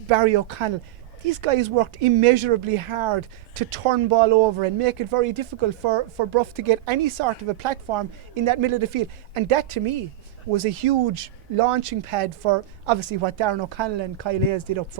Barry O'Connell. These guys worked immeasurably hard to turn ball over and make it very difficult for Bruff to get any sort of a platform in that middle of the field. And that, to me, was a huge launching pad for, obviously, what Darren O'Connell and Kyle Hayes did up front.